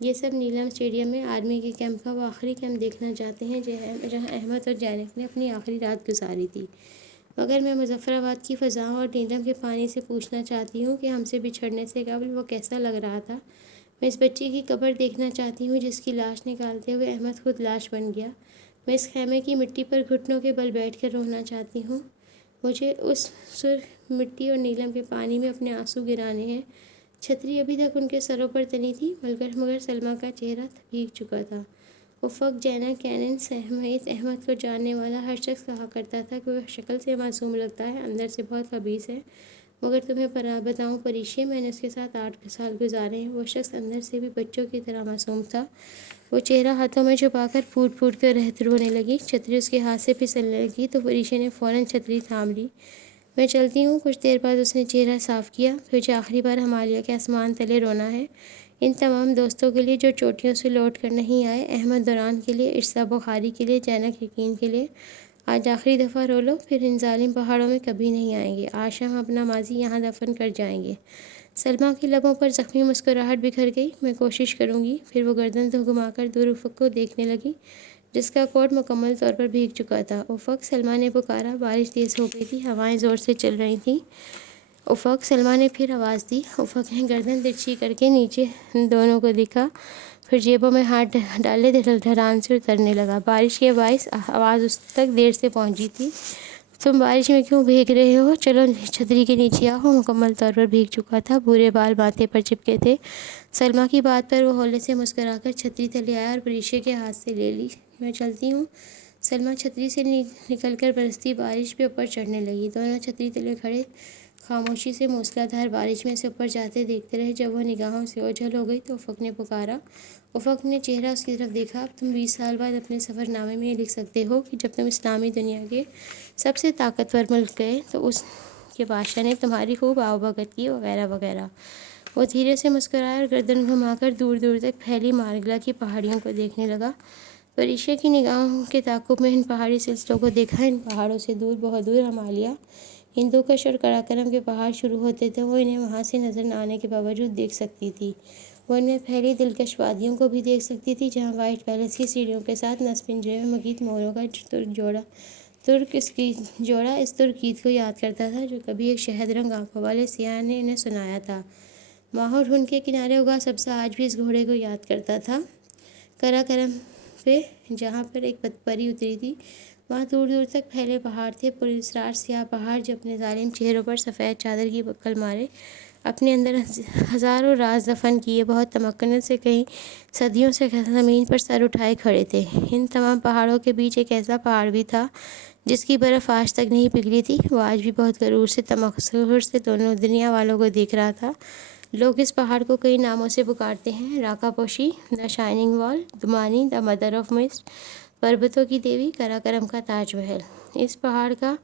یہ سب نیلم اسٹیڈیم میں آرمی کے کیمپ کا وہ آخری کیمپ دیکھنا چاہتے ہیں جہاں احمد اور زینب نے اپنی آخری رات گزاری تھی۔ مگر میں مظفرآباد کی فضاؤں اور نیلم کے پانی سے پوچھنا چاہتی ہوں کہ ہم سے بچھڑنے سے قبل وہ کیسا لگ رہا تھا۔ میں اس بچی کی قبر دیکھنا چاہتی ہوں جس کی لاش نکالتے ہوئے احمد خود لاش بن گیا۔ میں اس خیمے کی مٹی پر گھٹنوں کے بل بیٹھ کر رونا چاہتی ہوں۔ مجھے اس سرخ مٹی اور نیلم کے پانی میں اپنے آنسو گرانے ہیں۔ چھتری ابھی تک ان کے سروں پر تنی تھی مگر سلمیٰ کا چہرہ بھیگ چکا تھا۔ افق، جینب، کینن سمیت احمد کو جاننے والا ہر شخص کہا کرتا تھا کہ وہ شکل سے معصوم لگتا ہے، اندر سے بہت خبیث ہے۔ مگر تمہیں بتاؤں پریشے، میں نے اس کے ساتھ 8 سال گزارے ہیں۔ وہ شخص اندر سے بھی بچوں کی طرح معصوم تھا۔ وہ چہرہ ہاتھوں میں چھپا کر پھوٹ پھوٹ کر رہت رونے لگی۔ چھتری اس کے ہاتھ سے پھسلنے لگی تو پریشے نے فوراً چھتری تھام لی۔ میں چلتی ہوں۔ کچھ دیر بعد اس نے چہرہ صاف کیا۔ تجھے آخری بار ہمالیہ کے آسمان تلے رونا ہے۔ ان تمام دوستوں کے لیے جو چوٹیوں سے لوٹ کر نہیں آئے، احمد دوران کے لیے، ارسا بخاری کے لیے، زینب یقین کے لیے، آج آخری دفعہ رو لو، پھر ان ظالم پہاڑوں میں کبھی نہیں آئیں گے۔ آج شام اپنا ماضی یہاں دفن کر جائیں گے۔ سلمیٰ کے لبوں پر زخمی مسکراہٹ بکھر گئی۔ میں کوشش کروں گی۔ پھر وہ گردن گھما کر دور افق کو دیکھنے لگی جس کا کوٹ مکمل طور پر بھیگ چکا تھا۔ افق، سلمیٰ نے پکارا۔ بارش تیز ہو گئی تھی، ہوائیں زور سے چل رہی تھیں۔ افق، سلمیٰ نے پھر آواز دی۔ افق نے گردن ترچھی کر کے نیچے دونوں کو دیکھا، پھر جیبوں میں ہاتھ ڈالے ڈھلان سے اترنے لگا۔ بارش کے باعث آواز اس تک دیر سے پہنچی تھی۔ تم بارش میں کیوں بھیگ رہے ہو؟ چلو چھتری کے نیچے آؤ۔ وہ مکمل طور پر بھیگ چکا تھا، بھورے بال ماتھے پر چپکے تھے۔ سلمیٰ کی بات پر وہ ہولے سے مسکرا کر چھتری تلے آیا اور پریشا کے ہاتھ سے لے لی۔ میں چلتی ہوں۔ سلمیٰ چھتری سے نکل کر برستی بارش پہ اوپر چڑھنے لگی۔ دونوں چھتری تلے کھڑے خاموشی سے موسلا دھار بارش میں سے اوپر جاتے دیکھتے رہے۔ جب وہ نگاہوں سے اوجھل ہو گئی تو افق نے پکارا۔ افق نے چہرہ اس کی طرف دیکھا۔ اب تم 20 سال بعد اپنے سفر نامے میں یہ لکھ سکتے ہو کہ جب تم اسلامی دنیا کے سب سے طاقتور ملک گئے تو اس کے بادشاہ نے تمہاری خوب آؤ بھگت کی، وغیرہ وغیرہ۔ وہ دھیرے سے مسکرایا اور گردن گھما کر دور دور تک پھیلی مارگلا کی پہاڑیوں کو دیکھنے لگا۔ پریشا کی نگاہوں کے تعاقب میں ان پہاڑی سلسلوں کو دیکھا۔ ان پہاڑوں سے دور، بہت دور ہمالیہ، ہندوکش اور قراقرم کے پہاڑ شروع ہوتے تھے۔ وہ انہیں وہاں سے نظر نہ آنے کے باوجود دیکھ سکتی تھی۔ وہ ان میں پھیلی دلکش وادیوں کو بھی دیکھ سکتی تھی جہاں وائٹ پیلس کی سیڑھیوں کے ساتھ نصب پنجرے میں مقید موروں کا جوڑا اس ترک گیت کو یاد کرتا تھا جو کبھی ایک شہد رنگ آنکھوں والے سیاح نے انہیں سنایا تھا۔ ماہو ڈھونڈ کے کنارے اگا سبزہ آج بھی اس گھوڑے کو یاد کرتا تھا۔ قراقرم پہ جہاں پر ایک پری اتری تھی، وہاں دور دور تک پھیلے پہاڑ تھے، پراسرار سیاہ پہاڑ جو اپنے ظالم چہروں پر سفید چادر کی بکل مارے اپنے اندر ہزاروں راز دفن کیے بہت تمکنن سے کئی صدیوں سے زمین پر سر اٹھائے کھڑے تھے۔ ان تمام پہاڑوں کے بیچ ایک ایسا پہاڑ بھی تھا جس کی برف آج تک نہیں پگھلی تھی۔ وہ آج بھی بہت غرور سے، تمسخر سے دونوں دنیا والوں کو دیکھ رہا تھا۔ لوگ اس پہاڑ کو کئی ناموں سے پکارتے ہیں: راکا پوشی، دا شائننگ وال، دمانی، دا مدر آف مسٹ، پربتوں کی دیوی، قراقرم کا تاج محل۔ اس پہاڑ کا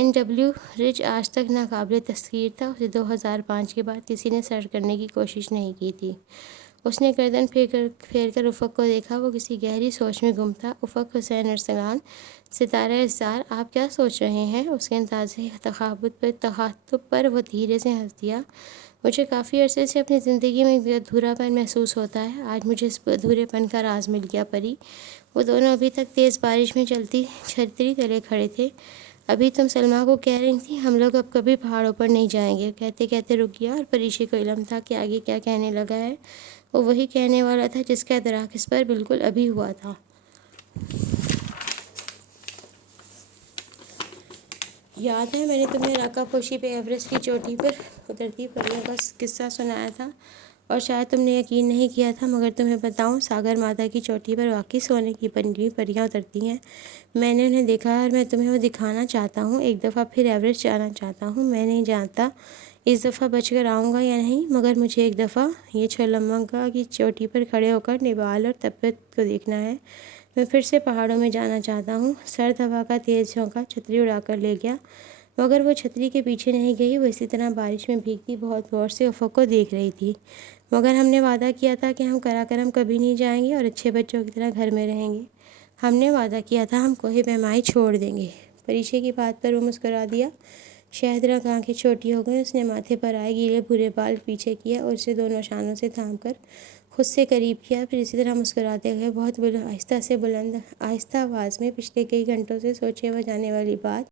NW رج آج تک ناقابل تسخیر تھا۔ اسے 2005 کے بعد کسی نے سر کرنے کی کوشش نہیں کی تھی۔ اس نے گردن پھیر کر افق کو دیکھا۔ وہ کسی گہری سوچ میں گم تھا۔ افق حسین ارسلان، ستارہ اسرار، آپ کیا سوچ رہے ہیں؟ اس کے انداز تخاطب پر وہ دھیرے سے ہنس دیا۔ مجھے کافی عرصے سے اپنی زندگی میں ایک ادھورا پن محسوس ہوتا ہے۔ آج مجھے اس ادھورے پن کا راز مل گیا۔ پری، وہ دونوں ابھی تک تیز بارش میں چلتی چھتری تلے کھڑے تھے۔ ابھی تم سلمیٰ کو کہہ رہی تھی ہم لوگ اب کبھی پہاڑوں پر نہیں جائیں گے، کہتے کہتے رک گیا اور پریشا کو علم تھا کہ آگے کیا کہنے لگا ہے۔ وہ وہی کہنے والا تھا جس کا ادراک اس پر بالکل ابھی ہوا تھا۔ یاد ہے میں نے تمہیں راکا پوشی پہ ایورسٹ کی چوٹی پر اترتی پریوں کا قصہ سنایا تھا اور شاید تم نے یقین نہیں کیا تھا، مگر تمہیں بتاؤں ساگر ماتا کی چوٹی پر واقعی سونے کی پریاں اترتی ہیں۔ میں نے انہیں دیکھا ہے اور میں تمہیں وہ دکھانا چاہتا ہوں۔ ایک دفعہ پھر ایورسٹ جانا چاہتا ہوں۔ میں نہیں جانتا اس دفعہ بچ کر آؤں گا یا نہیں، مگر مجھے ایک دفعہ یہ چولمنگا کی چوٹی پر کھڑے ہو کر نیپال اور تبت کو دیکھنا ہے۔ میں پھر سے پہاڑوں میں جانا چاہتا ہوں۔ سرد ہوا کا تیز جھونکا چھتری اڑا کر لے گیا، مگر وہ چھتری کے پیچھے نہیں گئی۔ وہ اسی طرح بارش میں بھیگتی بہت غور سے افق کو دیکھ رہی تھی۔ مگر ہم نے وعدہ کیا تھا کہ ہم قراقرم کبھی نہیں جائیں گے اور اچھے بچوں کی طرح گھر میں رہیں گے۔ ہم نے وعدہ کیا تھا ہم کوہ پیمائی چھوڑ دیں گے۔ پریشا کی بات پر وہ مسکرا دیا۔ شہد رنگ آنکھیں چھوٹی ہو گئیں۔ اس نے ماتھے پر آئے گیلے بھورے بال پیچھے کیے اور اسے دونوں شانوں سے تھام کر خود سے قریب کیا، پھر اسی طرح مسکراتے ہوئے بہت آہستہ آواز میں پچھلے کئی گھنٹوں سے سوچے وہ جانے والی بات